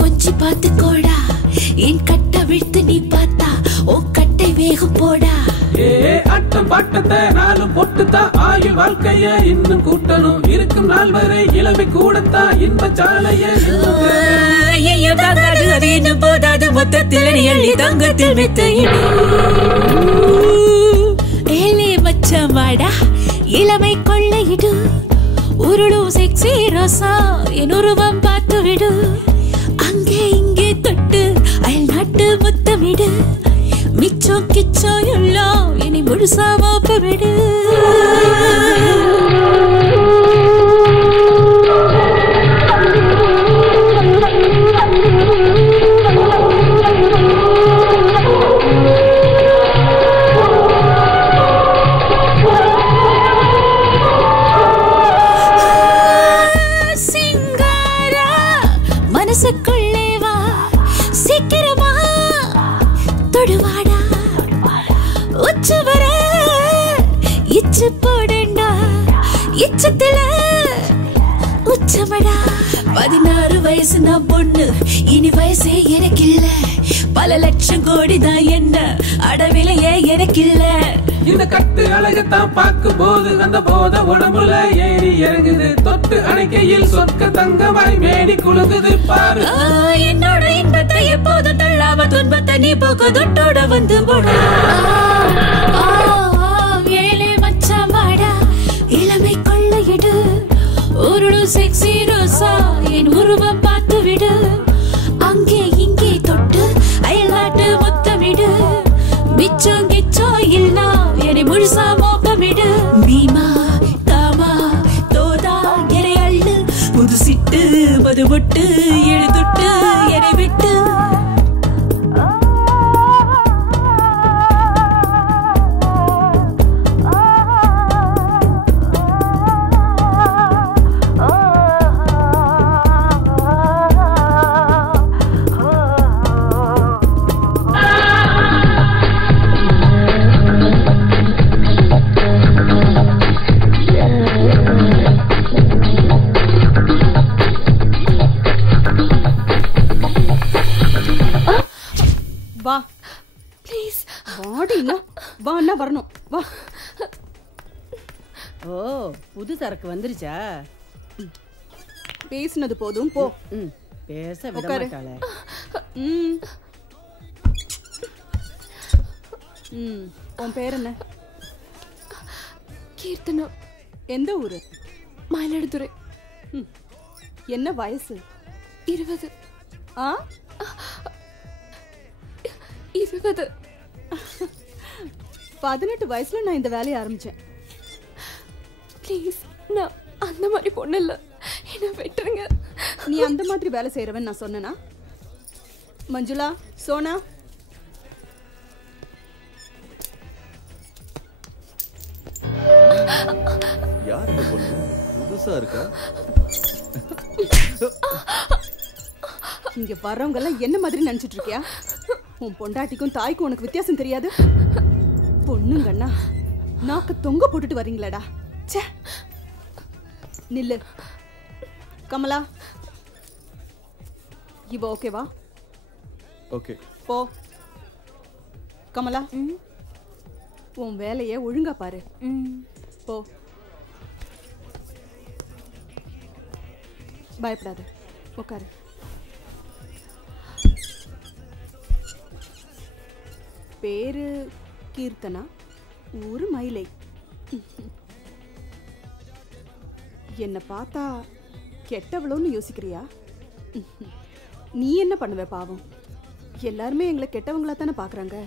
கொஞ்சி பார்த்து கோடா என் கட்ட விழுத்து நீ பார்த்தா ஓ கட்டை வேகம் போடா அட்டம் பாட்டத்தை நாளும் பொட்டுத்தான் ஆயுள் வாழ்க்கைய இன்னும் கூட்டணும் இருக்கும் நாள் வரை இளமை கூடத்தான் இன்ப சாலைய அது இன்னும் போதாது மொத்தத்தில் எள்ளி தங்கத்தில் மெத்தையிடு ஏலே மச்சமாடா இளமை கொள்ளையிடு உருளும் செக்ஸி ரோசா என் உருவம் பார்த்து விடு அங்கே இங்கே தொட்டு அயல் நாட்டு முத்தமிடு மிச்சம் கிச்சம் எல்லாம் இனி முழுசா மாப்ப விடு சிங்காரா மனசுக்குள்ளே வா சீக்கிரமா தொடுவாடா உச்சு வர இச்சு போடண்டா இச்சத்துல உச்சமடா 16 வயசு நான் பொண்ணு இனி வயசே எனக்கு இல்ல பல லட்சம் கோடி தான் என்ன அடவிலையே எனக்கு இல்ல இந்த கட்டு அழகத்தான் பார்க்கும் போது அந்த போத உடம்புல ஏறி இறங்குது தொட்டு அணைக்கையில் சொற்க தங்கமாய் மேடி குலுங்குது பாரு என்னோட இன்பத்தை எப்போது தள்ளாம துன்பத்தை நீ போக்கு தொட்டோட வந்து போடா ஏழே மச்சாமாடா இளமை கொள்ளையிடு உருளு செக்ஸி ரோசா என் உருவம் பார்த்து விடு அங்கே இங்கே தொட்டு அயல்நாட்டு முத்தமிடு மிச்சம் கிச்சம் இல்லா என்னை முழுசா மோப்பமிடு பீமா தாமா தோதா எனை அள்ளு புது சிட்டு மது பொட்டு எழுதுட்டு என்னை விட்டு வா ப்ளீஸ் வாடினா வா அண்ணா வரணும் வா ஓ புது சரக்கு வந்துருச்சா பேசினது போதும் போ பேச விட உட்காரு. மாட்டாளே உன் பேர் என்ன? கீர்த்தனா. எந்த ஊரு? மயிலாடுதுறை. என்ன வயசு? 20. ஆ 20. 18 வயசுல நான் இந்த வேலையை ஆரம்பிச்சேன். ப்ளீஸ், நான் அந்த மாதிரி பொண்ணு இல்ல, என்ன விட்டுருங்க. நீ அந்த மாதிரி வேலை செய்யறவன் நான் சொன்னேனா? மஞ்சுளா, சோனா, யார் இந்த பொண்ணு? புதுசா இருக்கா? இங்க வர்றவங்க எல்லாம் என்ன மாதிரி நினைச்சிட்டு இருக்கியா? உன் பொண்டாட்டிக்கும் தாய்க்கும் உனக்கு வித்தியாசம் தெரியாது? பொண்ணுங்கண்ணா நாக்கு தொங்க போட்டுட்டு வரீங்களாடா. ச்சே, நில்லு. கமலா, இவ ஓகேவா? ஓகே. போ. கமலா, உன் வேலைய ஒழுங்கா பாரு. போ. பயப்படாத, உட்காரு. பேரு கீர்த்தனா, ஊரு மயிலை. என்ன பார்த்தா கெட்டவளோன்னு யோசிக்கிறியா? நீ என்ன பண்ணுவ பாவம்? எல்லாருமே எங்களை கெட்டவங்களா தானே பாக்குறாங்க.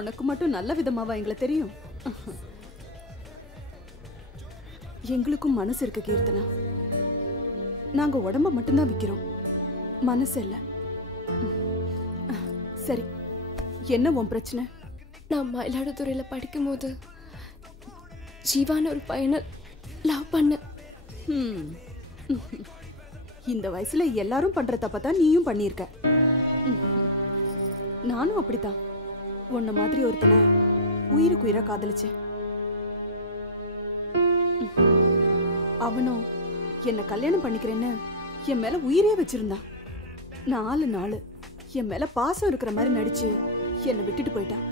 உனக்கு மட்டும் நல்ல விதமாவா எங்களை தெரியும்? எங்களுக்கும் மனசு இருக்கு கீர்த்தனா. நாங்க உடம்ப மட்டும்தான் விக்கிறோம், மனசு இல்ல. சரி, என்ன உன் பிரச்சனை? நான் மயிலாடுதுறையில படிக்கும் போது ஜீவான ஒரு பையனை லவ் பண்ண. இந்த வயசுல எல்லாரும் பண்ற தப்பதான் நீயும் பண்ணிருக்க. நானும் அப்படித்தான் உன்ன மாதிரி ஒருத்தனை உயிருக்கு உயிரா காதலிச்சேன். அவனும் என்ன கல்யாணம் பண்ணிக்கிறேன்னு என் மேல உயிரே வச்சிருந்தான். 4 நாள் என் மேல பாசம் இருக்கிற மாதிரி நடிச்சு என்னை விட்டுட்டு போயிட்டான்.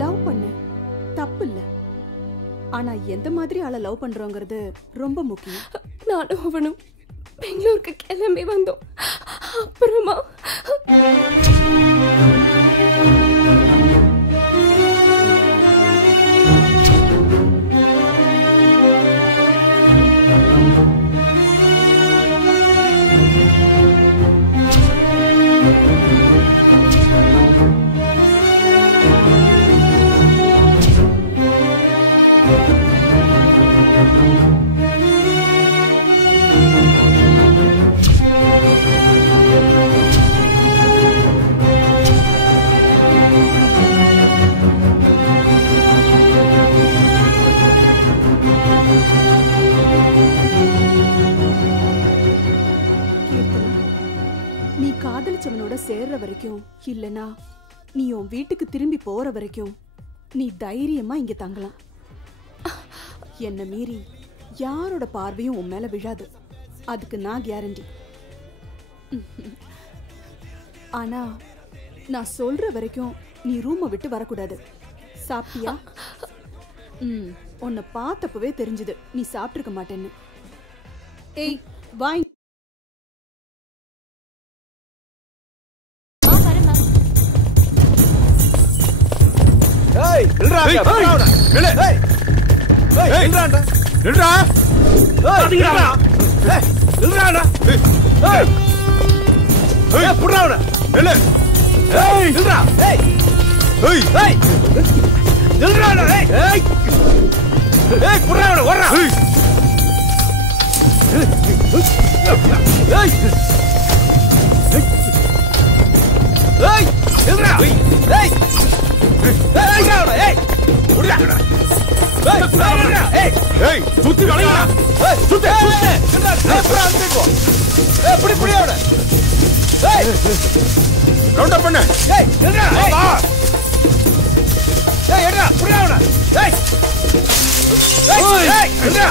லவ் பண்ண தப்பு இல்ல, ஆனா எந்த மாதிரி ஆளை லவ் பண்றோங்கிறது ரொம்ப முக்கியம். நானும் அவனும் பெங்களூருக்கு கிளம்பி வந்தோம். அப்புறமா காதலிச்சவனோட சேர்ற வரைக்கும் இல்லனா நீ உன் வீட்டுக்கு திரும்பி போற வரைக்கும் நீ தைரியமா இங்க தங்கலாம். என்ன மீறி யாரோட பார்வையும் உன் மேல விழாது, அதுக்கு நான் கேரண்டி. ஆனா நான் சொல்ற வரைக்கும் நீ ரூமை விட்டு வரக்கூடாது. சாப்பிட்டியா? உன்னை பார்த்தப்பவே தெரிஞ்சது நீ சாப்பிட்டிருக்க மாட்டேன்னு. ஏய் வாய். ஏய் நில்றா நில்றா நில்லு. ஏய் நில்றா நில்றா. ஏய் நில்றா. ஏய் நில்றா. ஏய் ஏய் புடுறா அவன. நில்லு. ஏய் நில்றா. ஏய் ஏய் ஏய் நில்றா. ஏய் ஏய் ஏய் புடுறா அவன. ஓடுறா. ஏய் ஏய் ஏய் நில்றா. ஏய் சுத்தி வளையா. சுத்தி எப்படி புரியாத. கவுண்ட் அப் பண்ணு. ஏய் என்னடா. ஏய் என்னடா புரியாத. ஏய் ஏய் என்னடா.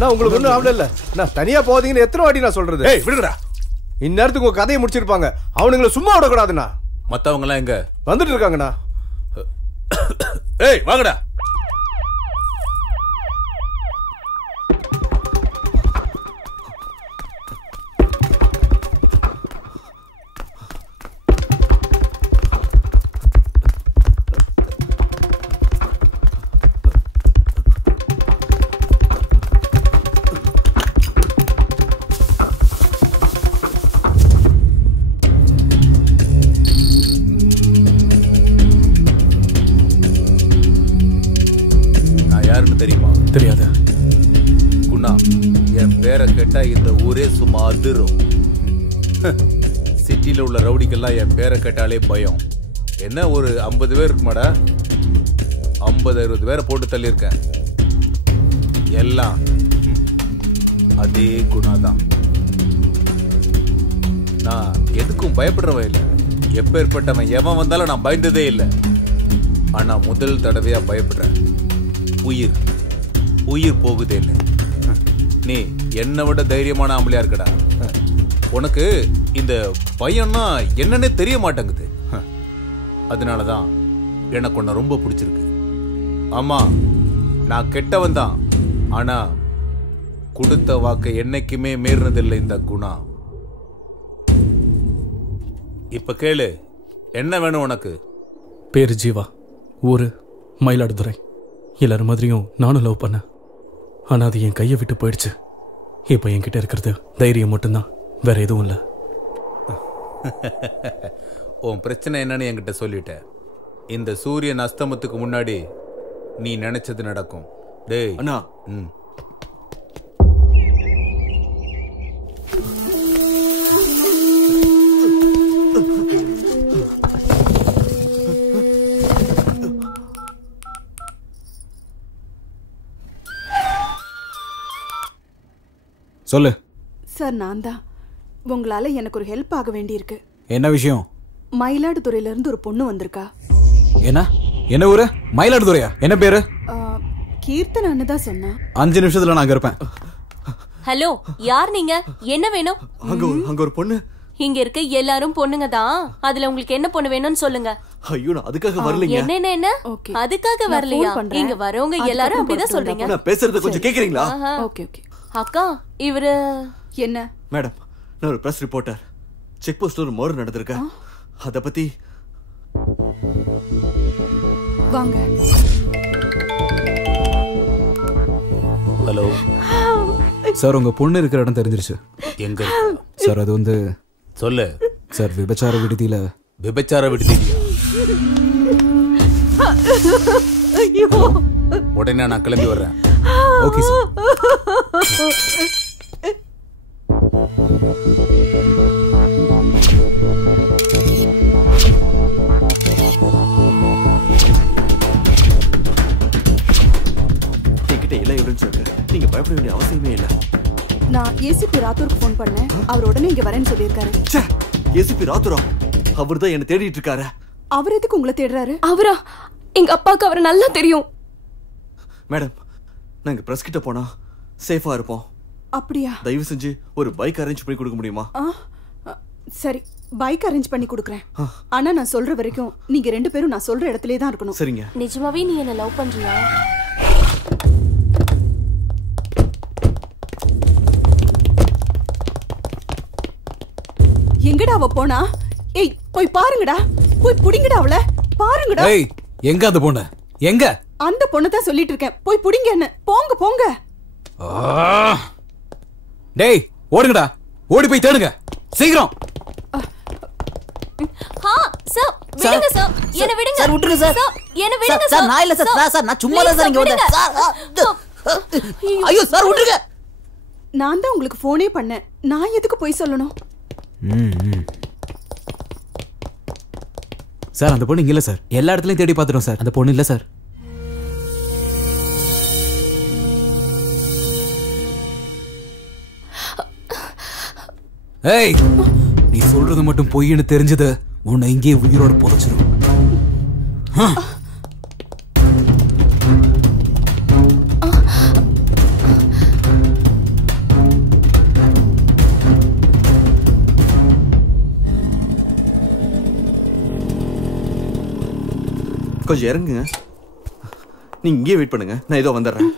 நான் உங்களுக்கு ஒண்ணும் ஆவல இல்ல நான் தனியா போதீங்கன்னு எத்தனை வாட்டி நான் சொல்றது? ஏய் விடுங்கடா. இந்நேரத்துக்கு உங்க கதையை முடிச்சிருப்பாங்க. அவனுங்களை சும்மா விடக்கூடாதுண்ணா. மத்தவங்க எல்லாம் எங்க? வந்துட்டு இருக்காங்கண்ணா. ஏய் வாங்கடா. தெரியாது. குணா, என் பேரை கேட்டா இந்த ஊரே சும்மா அதிரும். சிட்டில உள்ள ரவுடிக்கெல்லாம் என் பேரை கேட்டாலே பயம். என்ன ஒரு 50 பேர் இருக்குமாடா? 50-60 பேரை போட்டு தள்ளியிருக்கேன். எல்லாம் அதே குணா தான். நான் எதுக்கும் பயப்படுறவன் இல்லை. எப்பேற்பட்டவன் எவன் வந்தாலும் நான் பயந்ததே இல்லை. ஆனா முதல் தடவையா பயப்படுறேன். உயிர் போகுதே இல்லை. நீ என்னை விட தைரியமான ஆம்பளையா இருக்கடா. உனக்கு இந்த பயம்னா என்னன்னே தெரிய மாட்டேங்குது. அதனாலதான் எனக்கு உன்னை ரொம்ப பிடிச்சிருக்கு. ஆமா, நான் கெட்டவன் தான். ஆனா கொடுத்த வாக்கை என்னைக்குமே மீறினதில்லை இந்த குணா. இப்ப கேளு, என்ன வேணும் உனக்கு? பேரு ஜீவா, ஊரு மயிலாடுதுறை. எல்லாரும் மாதிரியும் நானும் லவ் பண்ணேன். ஆனா அது என் கையை விட்டு போயிடுச்சு. இப்ப என்கிட்ட இருக்கிறது தைரியம் மட்டும்தான், வேற எதுவும் இல்ல. உன் பிரச்சனை என்னன்னு என்கிட்ட சொல்லிட்ட. இந்த சூரியன் அஸ்தமத்துக்கு முன்னாடி நீ நினைச்சது நடக்கும். டேய் அண்ணா. சொல்லு சார். நான் தான். உங்களால எனக்கு ஒரு ஹெல்ப் ஆக வேண்டியிருக்கு. என்ன விஷயம்? மயிலாடுதுறையில இருந்து ஒரு பொண்ணு வந்திருக்கா. என்ன ஊரு? மயிலாடுதுறையா? என்ன பேரு? கீர்த்தனான்னு தான் சொன்னா. 5 நிமிஷத்துல நான் அங்க இருப்பேன். ஹலோ, யார் நீங்க? என்ன வேணும்? அங்க ஒரு பொண்ணு. இங்க இருக்க எல்லாரும் பொண்ணுங்க தான். அதுல உங்களுக்கு என்ன பொண்ணு வேணும்னு சொல்லுங்க. ஐயோ, நான் அதுக்காக வரலைங்க. என்ன அதுக்காக வரலையா? இங்க வரவங்க எல்லாரும் அப்படிதான் சொல்றீங்க. நான் பேசுறது கொஞ்சம் கேக்குறீங்களா? Okay okay. அக்கா, இவரு என்ன? மேடம், நான் ஒரு பிரஸ் ரிப்போர்ட்டர். செக் போஸ்ட்ல ஒரு மர்டர் நடந்திருக்கு. அத பத்தி வாங்க. ஹலோ சார், உங்க பொண்ணு இருக்கிற இடம் தெரிஞ்சிருச்சு. எங்க சார்? அது வந்து சொல்லு சார். விபச்சார விடுதியில. விபச்சார விடுதியில? உடனே நான் கிளம்பி வர்றேன். Okay sir. என்கிட்ட எல்லா எவிடன்ஸ் இருக்கு. நீங்க பயப்பட வேண்டிய அவசியமே இல்ல. நான் ஏசிபி ராத்தூருக்கு ஃபோன் பண்ணேன். அவர் உடனே இங்க வரேன்னு சொல்லியிருக்காரு. ஏசிபி ராத்தூரா? அவர் தான் என்ன தேடிட்டு இருக்காரு. அவர் எதுக்கு உங்களை தேடுறாரு? அவரா? எங்க அப்பாவுக்கு அவரை நல்லா தெரியும். மேடம், நாங்க பிரஸ் கிட்ட போனா சேஃபா இருப்போம். அப்படியா? தயவு செஞ்சு ஒரு பைக் அரேஞ்ச் பண்ணி கொடுக்க முடியுமா? சரி, பைக் அரேஞ்ச் பண்ணி கொடுக்குறேன். ஆனா நான் சொல்ற வரைக்கும் நீங்க 2 பேரும் நான் சொல்ற இடத்துலயே தான் இருக்கணும். சரிங்க. நிஜமாவே நீ என்ன லவ் பண்றியா? எங்கடா அவ போனா? ஏய், போய் பாருங்கடா. போய் புடிங்கடா அவள. பாருங்கடா. ஏய், எங்க அந்த பொண்ணு? எங்க? அந்த பொண்ணு தான் சொல்லிட்டு இருக்கேன். போய் புடிங்க என்ன. போங்க போங்க. டேய், ஓடுங்கடா. ஓடி போய் தேடுங்க. சீக்கிரம். சார், விடுங்க சார். என்ன விடுங்க. சார், விட்டுருங்க சார். என்ன விடுங்க சார். சார், நான் இல்ல சார். சார், நான் சும்மா தான் சார் இங்க வந்தேன். சார், ஐயோ சார், விட்டுருங்க. நான் தான் உங்களுக்கு போனே பண்ணேன். நான் எதுக்கு போய் சொல்லணும்? சார், அந்த பொண்ணு இங்க இல்ல சார். எல்லா இடத்துலயும் தேடி பார்த்துட்டோம் சார். அந்த பொண்ணு இல்ல சார். ஏய், நீ நீ சொல்றது மட்டும் பொய்ன்னு தெரிஞ்சது உன்னை இங்கே உயிரோட புதைச்சிடும். கொஞ்சம் இறங்குங்க. நீங்க இங்கே வெயிட் பண்ணுங்க, நான் ஏதோ வந்துடுறேன்.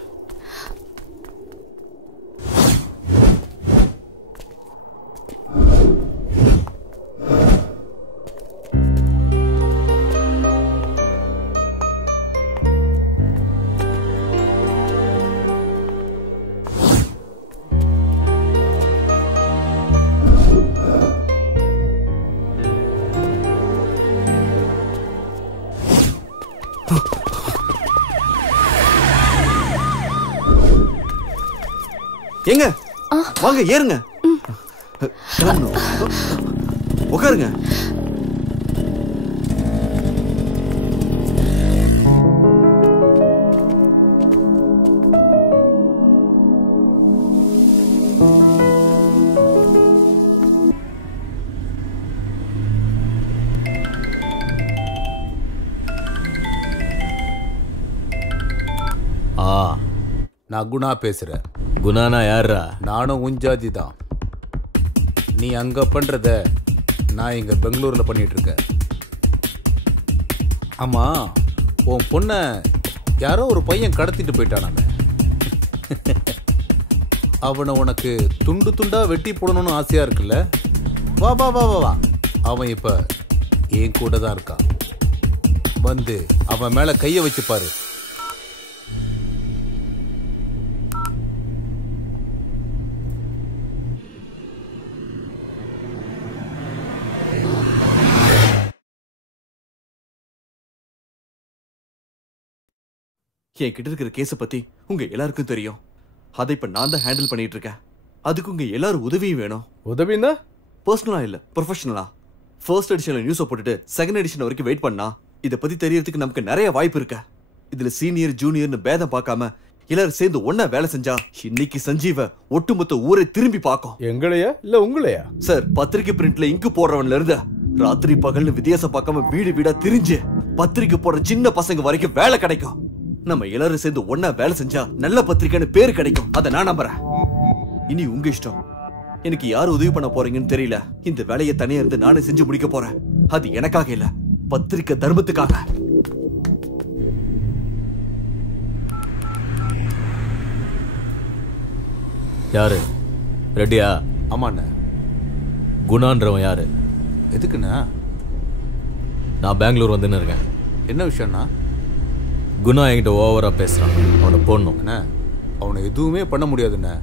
எங்க வாங்க, ஏறுங்க, உட்காருங்க. நான் குணா பேசுறேன். குணானா யாரா? நானும் உஞ்சாதி தான். நீ அங்க பண்றத நான் இங்க பெங்களூர்ல பண்ணிட்டு இருக்கேன். ஆமா, உன் பொண்ண யாரோ ஒரு பையன் கடத்திட்டு போயிட்டானாமே. அவனை உனக்கு துண்டு துண்டா வெட்டி போடணும்னு ஆசையா இருக்குல்ல? வா வா வா வா வா, அவன் இப்ப என் கூட தான் இருக்கான். வந்து அவன் மேல கைய வச்சு பாரு. என் கிட்ட இருக்கிற கேஸ பத்தி உங்க எல்லாருக்கும் தெரியும். அதை இப்ப நான் தான் ஹேண்டில் பண்ணிட்டு இருக்கேன். அதுக்கு உங்க எல்லாரும் உதவியும் வேணும். உதவினா பர்சனலா இல்ல, ப்ரொஃபஷனலா. ஃபர்ஸ்ட் எடிஷன்ல நியூஸை போட்டுட்டு செகண்ட் எடிஷன் வரைக்கும் வெயிட் பண்ணா இதை பத்தி தெரியறதுக்கு நமக்கு நிறைய வாய்ப்பு இருக்கு. இதுல சீனியர் ஜூனியர்னு பேதம் பார்க்காம எல்லாரும் சேர்ந்து ஒன்னா வேலை செஞ்சா இன்னைக்கு சஞ்சீவ ஒட்டுமொத்த ஊரை திரும்பி பார்க்கும். எங்களையா இல்ல உங்களையா? சார், பத்திரிக்கை பிரிண்ட்ல இங்கு போடுறவன்ல இருந்து ராத்திரி பகல்னு வித்தியாசம் பார்க்காம வீடு வீடா திரிஞ்சு பத்திரிக்கை போடுற சின்ன பசங்க வரைக்கும் வேலை கிடைக்கும். நம்ம எல்லாரும் சேர்ந்து ஒன்னா வேலை செஞ்சா நல்ல பத்திரிக்கைன்னு பேரு கிடைக்கும். அதை நான் நம்புறேன். இனி உங்க இஷ்டம். எனக்கு யாரு உதவி பண்ண போறீங்கன்னு தெரியல. இந்த வேலையை தனியா இருந்து நானே செஞ்சு முடிக்க போறேன். அது எனக்காக இல்ல, பத்திரிக்கை தர்மத்துக்காக. யாரு? ரெடியா? ஆமாண்ண. குணான்றவன் யாரு? எதுக்குண்ணா? நான் பெங்களூர் வந்துன்னு இருக்கேன். என்ன விஷயம்னா? குணா என்கிட்ட ஓவரா பேசுறான். அவனை போடணும். என்ன? அவனை எதுவுமே பண்ண முடியாதுண்ணே.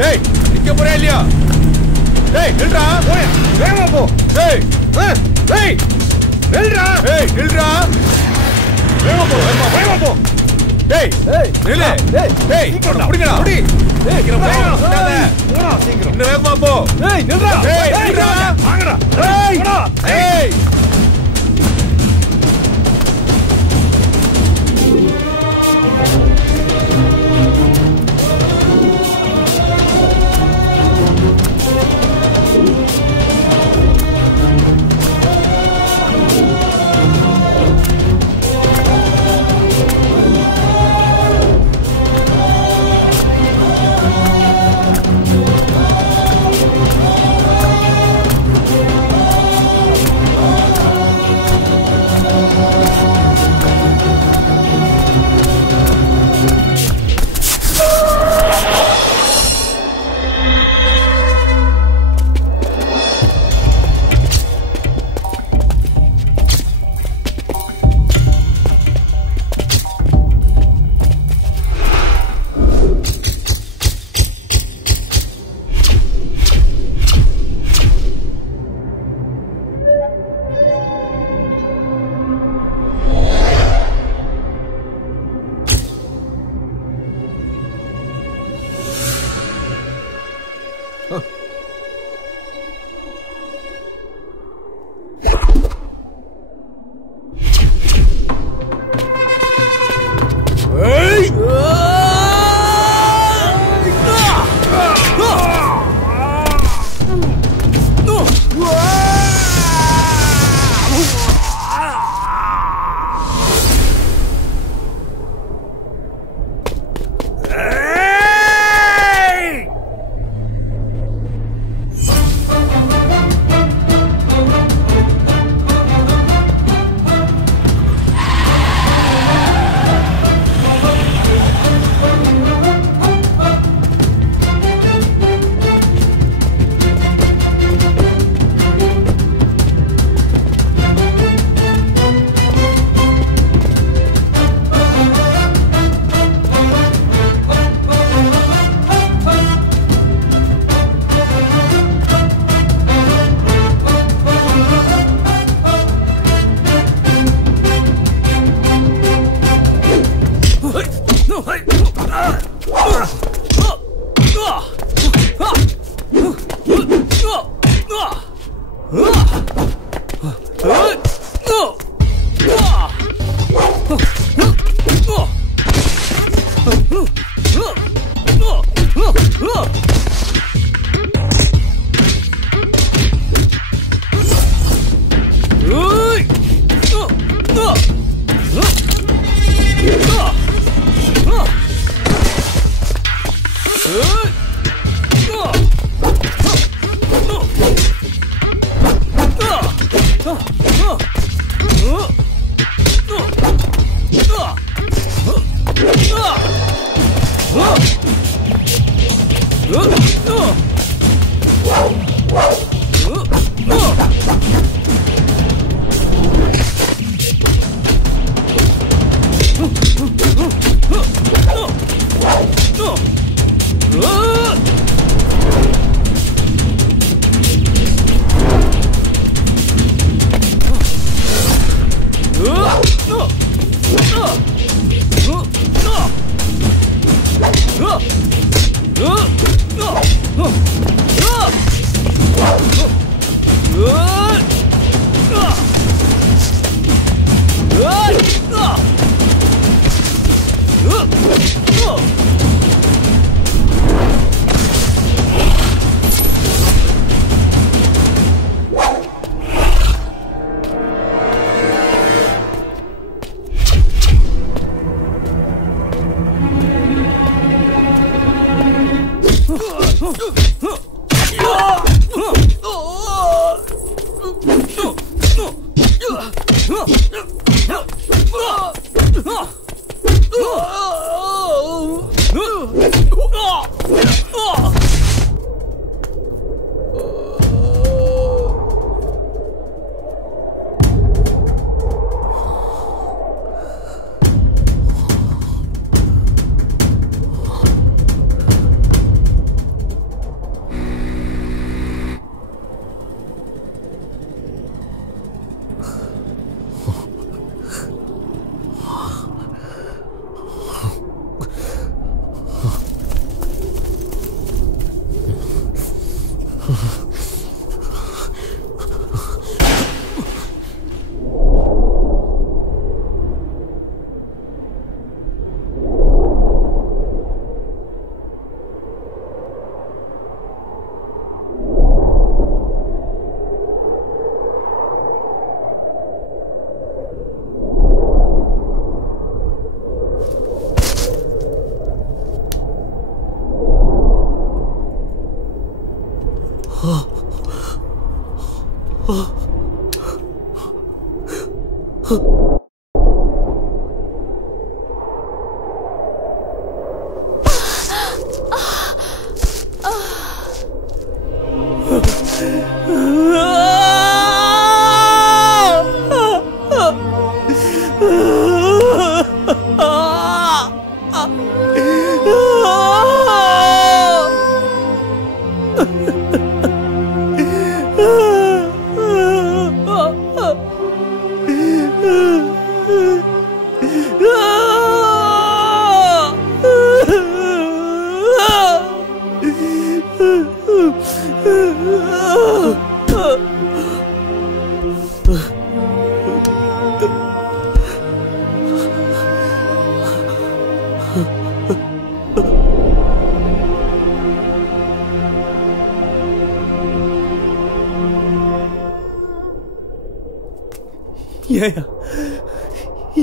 டேய் நிக்க போறே இல்லையா? டேய் நில்றா. வேகமா போ. டேய் டேய் நில்றா. டேய் நில்றா. வேகமா போ. வேகமா போ. டேய் நில்லு. டேய் புடிங்கடா. புடி. டேய் சீக்கிரம் போடா. சீக்கிரம். இன்னும் வேகமா போ. டேய் நில்றா. டேய் நில்றா. வாங்கடா. டேய் டேய்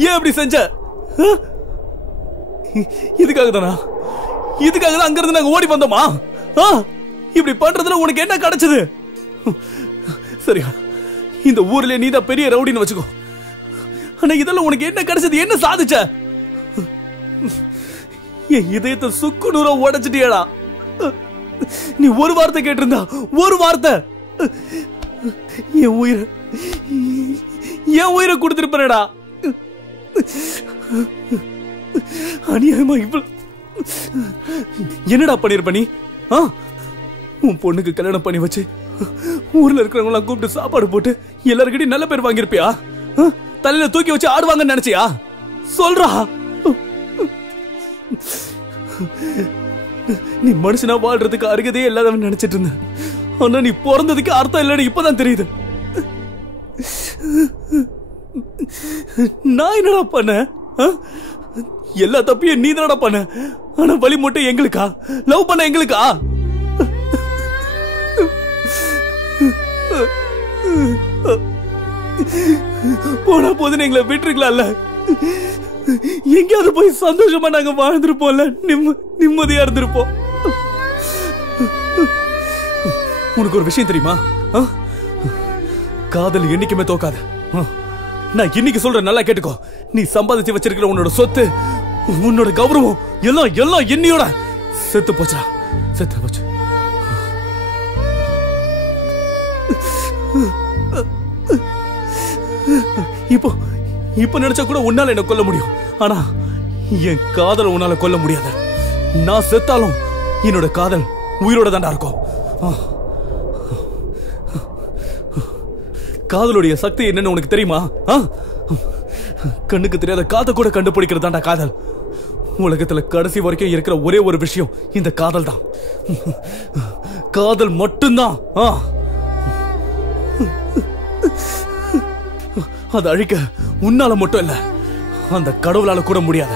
ஏன் அப்படி செஞ்ச? இதுக்காக தானா? இதுக்காக தான் அங்க இருந்து நாங்க ஓடி வந்தோமா? இப்படி பண்றதுல உனக்கு என்ன கிடைச்சது? சரியா, இந்த ஊர்ல நீ தான் பெரிய ரவுடின்னு வச்சுக்கோ. ஆனா இதெல்லாம் உனக்கு என்ன கிடைச்சது? என்ன சாதிச்ச? என் இதயத்தை சுக்கு நூறா உடைச்சிட்டியடா. நீ ஒரு வார்த்தை கேட்டிருந்தா, ஒரு வார்த்தை, என் உயிரை கொடுத்திருப்பேனடா. அநியாயமா இவ்வளவு என்னடா பண்ணிருப்ப நீ? உன் பொண்ணுக்கு கல்யாணம் பண்ணி வச்சு ஊர்ல இருக்கிறவங்க கூப்பிட்டு சாப்பாடு போட்டு எல்லாருக்கிட்டையும் நல்ல பேர் வாங்கிருப்பியா? தலையில தூக்கி வச்சு ஆடுவாங்கன்னு நினைச்சியா? சொல்றா. நீ மனுஷனா வாழ்றதுக்கு அருகதையே இல்லாதவன் நினைச்சிட்டு இருந்த. ஆனா நீ பிறந்ததுக்கு அர்த்தம் இல்லைன்னு இப்பதான் தெரியுது. நான் என்னடா பண்ண? எல்லா தப்பையும் நீ தானடா பண்ண. ஆனா வழி மட்டும் எங்களுக்கா? லவ் பண்ண எங்களுக்கா? போனா போதுன்னு எங்களை விட்டுருக்கலாம்ல. எங்கேயாவது போய் சந்தோஷமா நாங்க வாழ்ந்திருப்போம்ல, நிம்மதியா இருந்திருப்போம். உனக்கு ஒரு விஷயம் தெரியுமா? காதல் என்னைக்குமே தோக்காது. நான் இன்னைக்கு சொல்றேன், நல்லா கேட்டுக்கோ. நீ சம்பாதிச்சு வச்சிருக்கிற உன்னோட சொத்து, உன்னோட கௌரவம் எல்லாம் எல்லாம் என்னையோட செத்து போச்சா, செத்து போச்சு. இப்போ இப்ப நினைச்சா கூட உன்னால என்ன கொல்ல முடியும். ஆனா என் காதல் உன்னால கொல்ல முடியாது. நான் செத்தாலும் என்னோட காதல் உயிரோட தாண்டா இருக்கும். காதலுடைய சக்தி என்னன்னு உனக்கு தெரியுமா? கண்ணுக்கு தெரியாத காதை கூட கண்டுபிடிக்கிறதாண்டா காதல். உலகத்துல கடைசி வரைக்கும் இருக்கிற ஒரே ஒரு விஷயம் இந்த காதல் தான். காதல் மட்டும்தான். அதை அழிக்க உன்னால மட்டும் இல்ல, அந்த கடவுளால கூட முடியாது.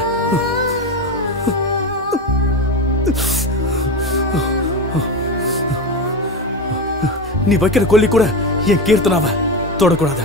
நீ வைக்கிற கொல்லி கூட என் கீர்த்தனாவை தொடக்கூடாது.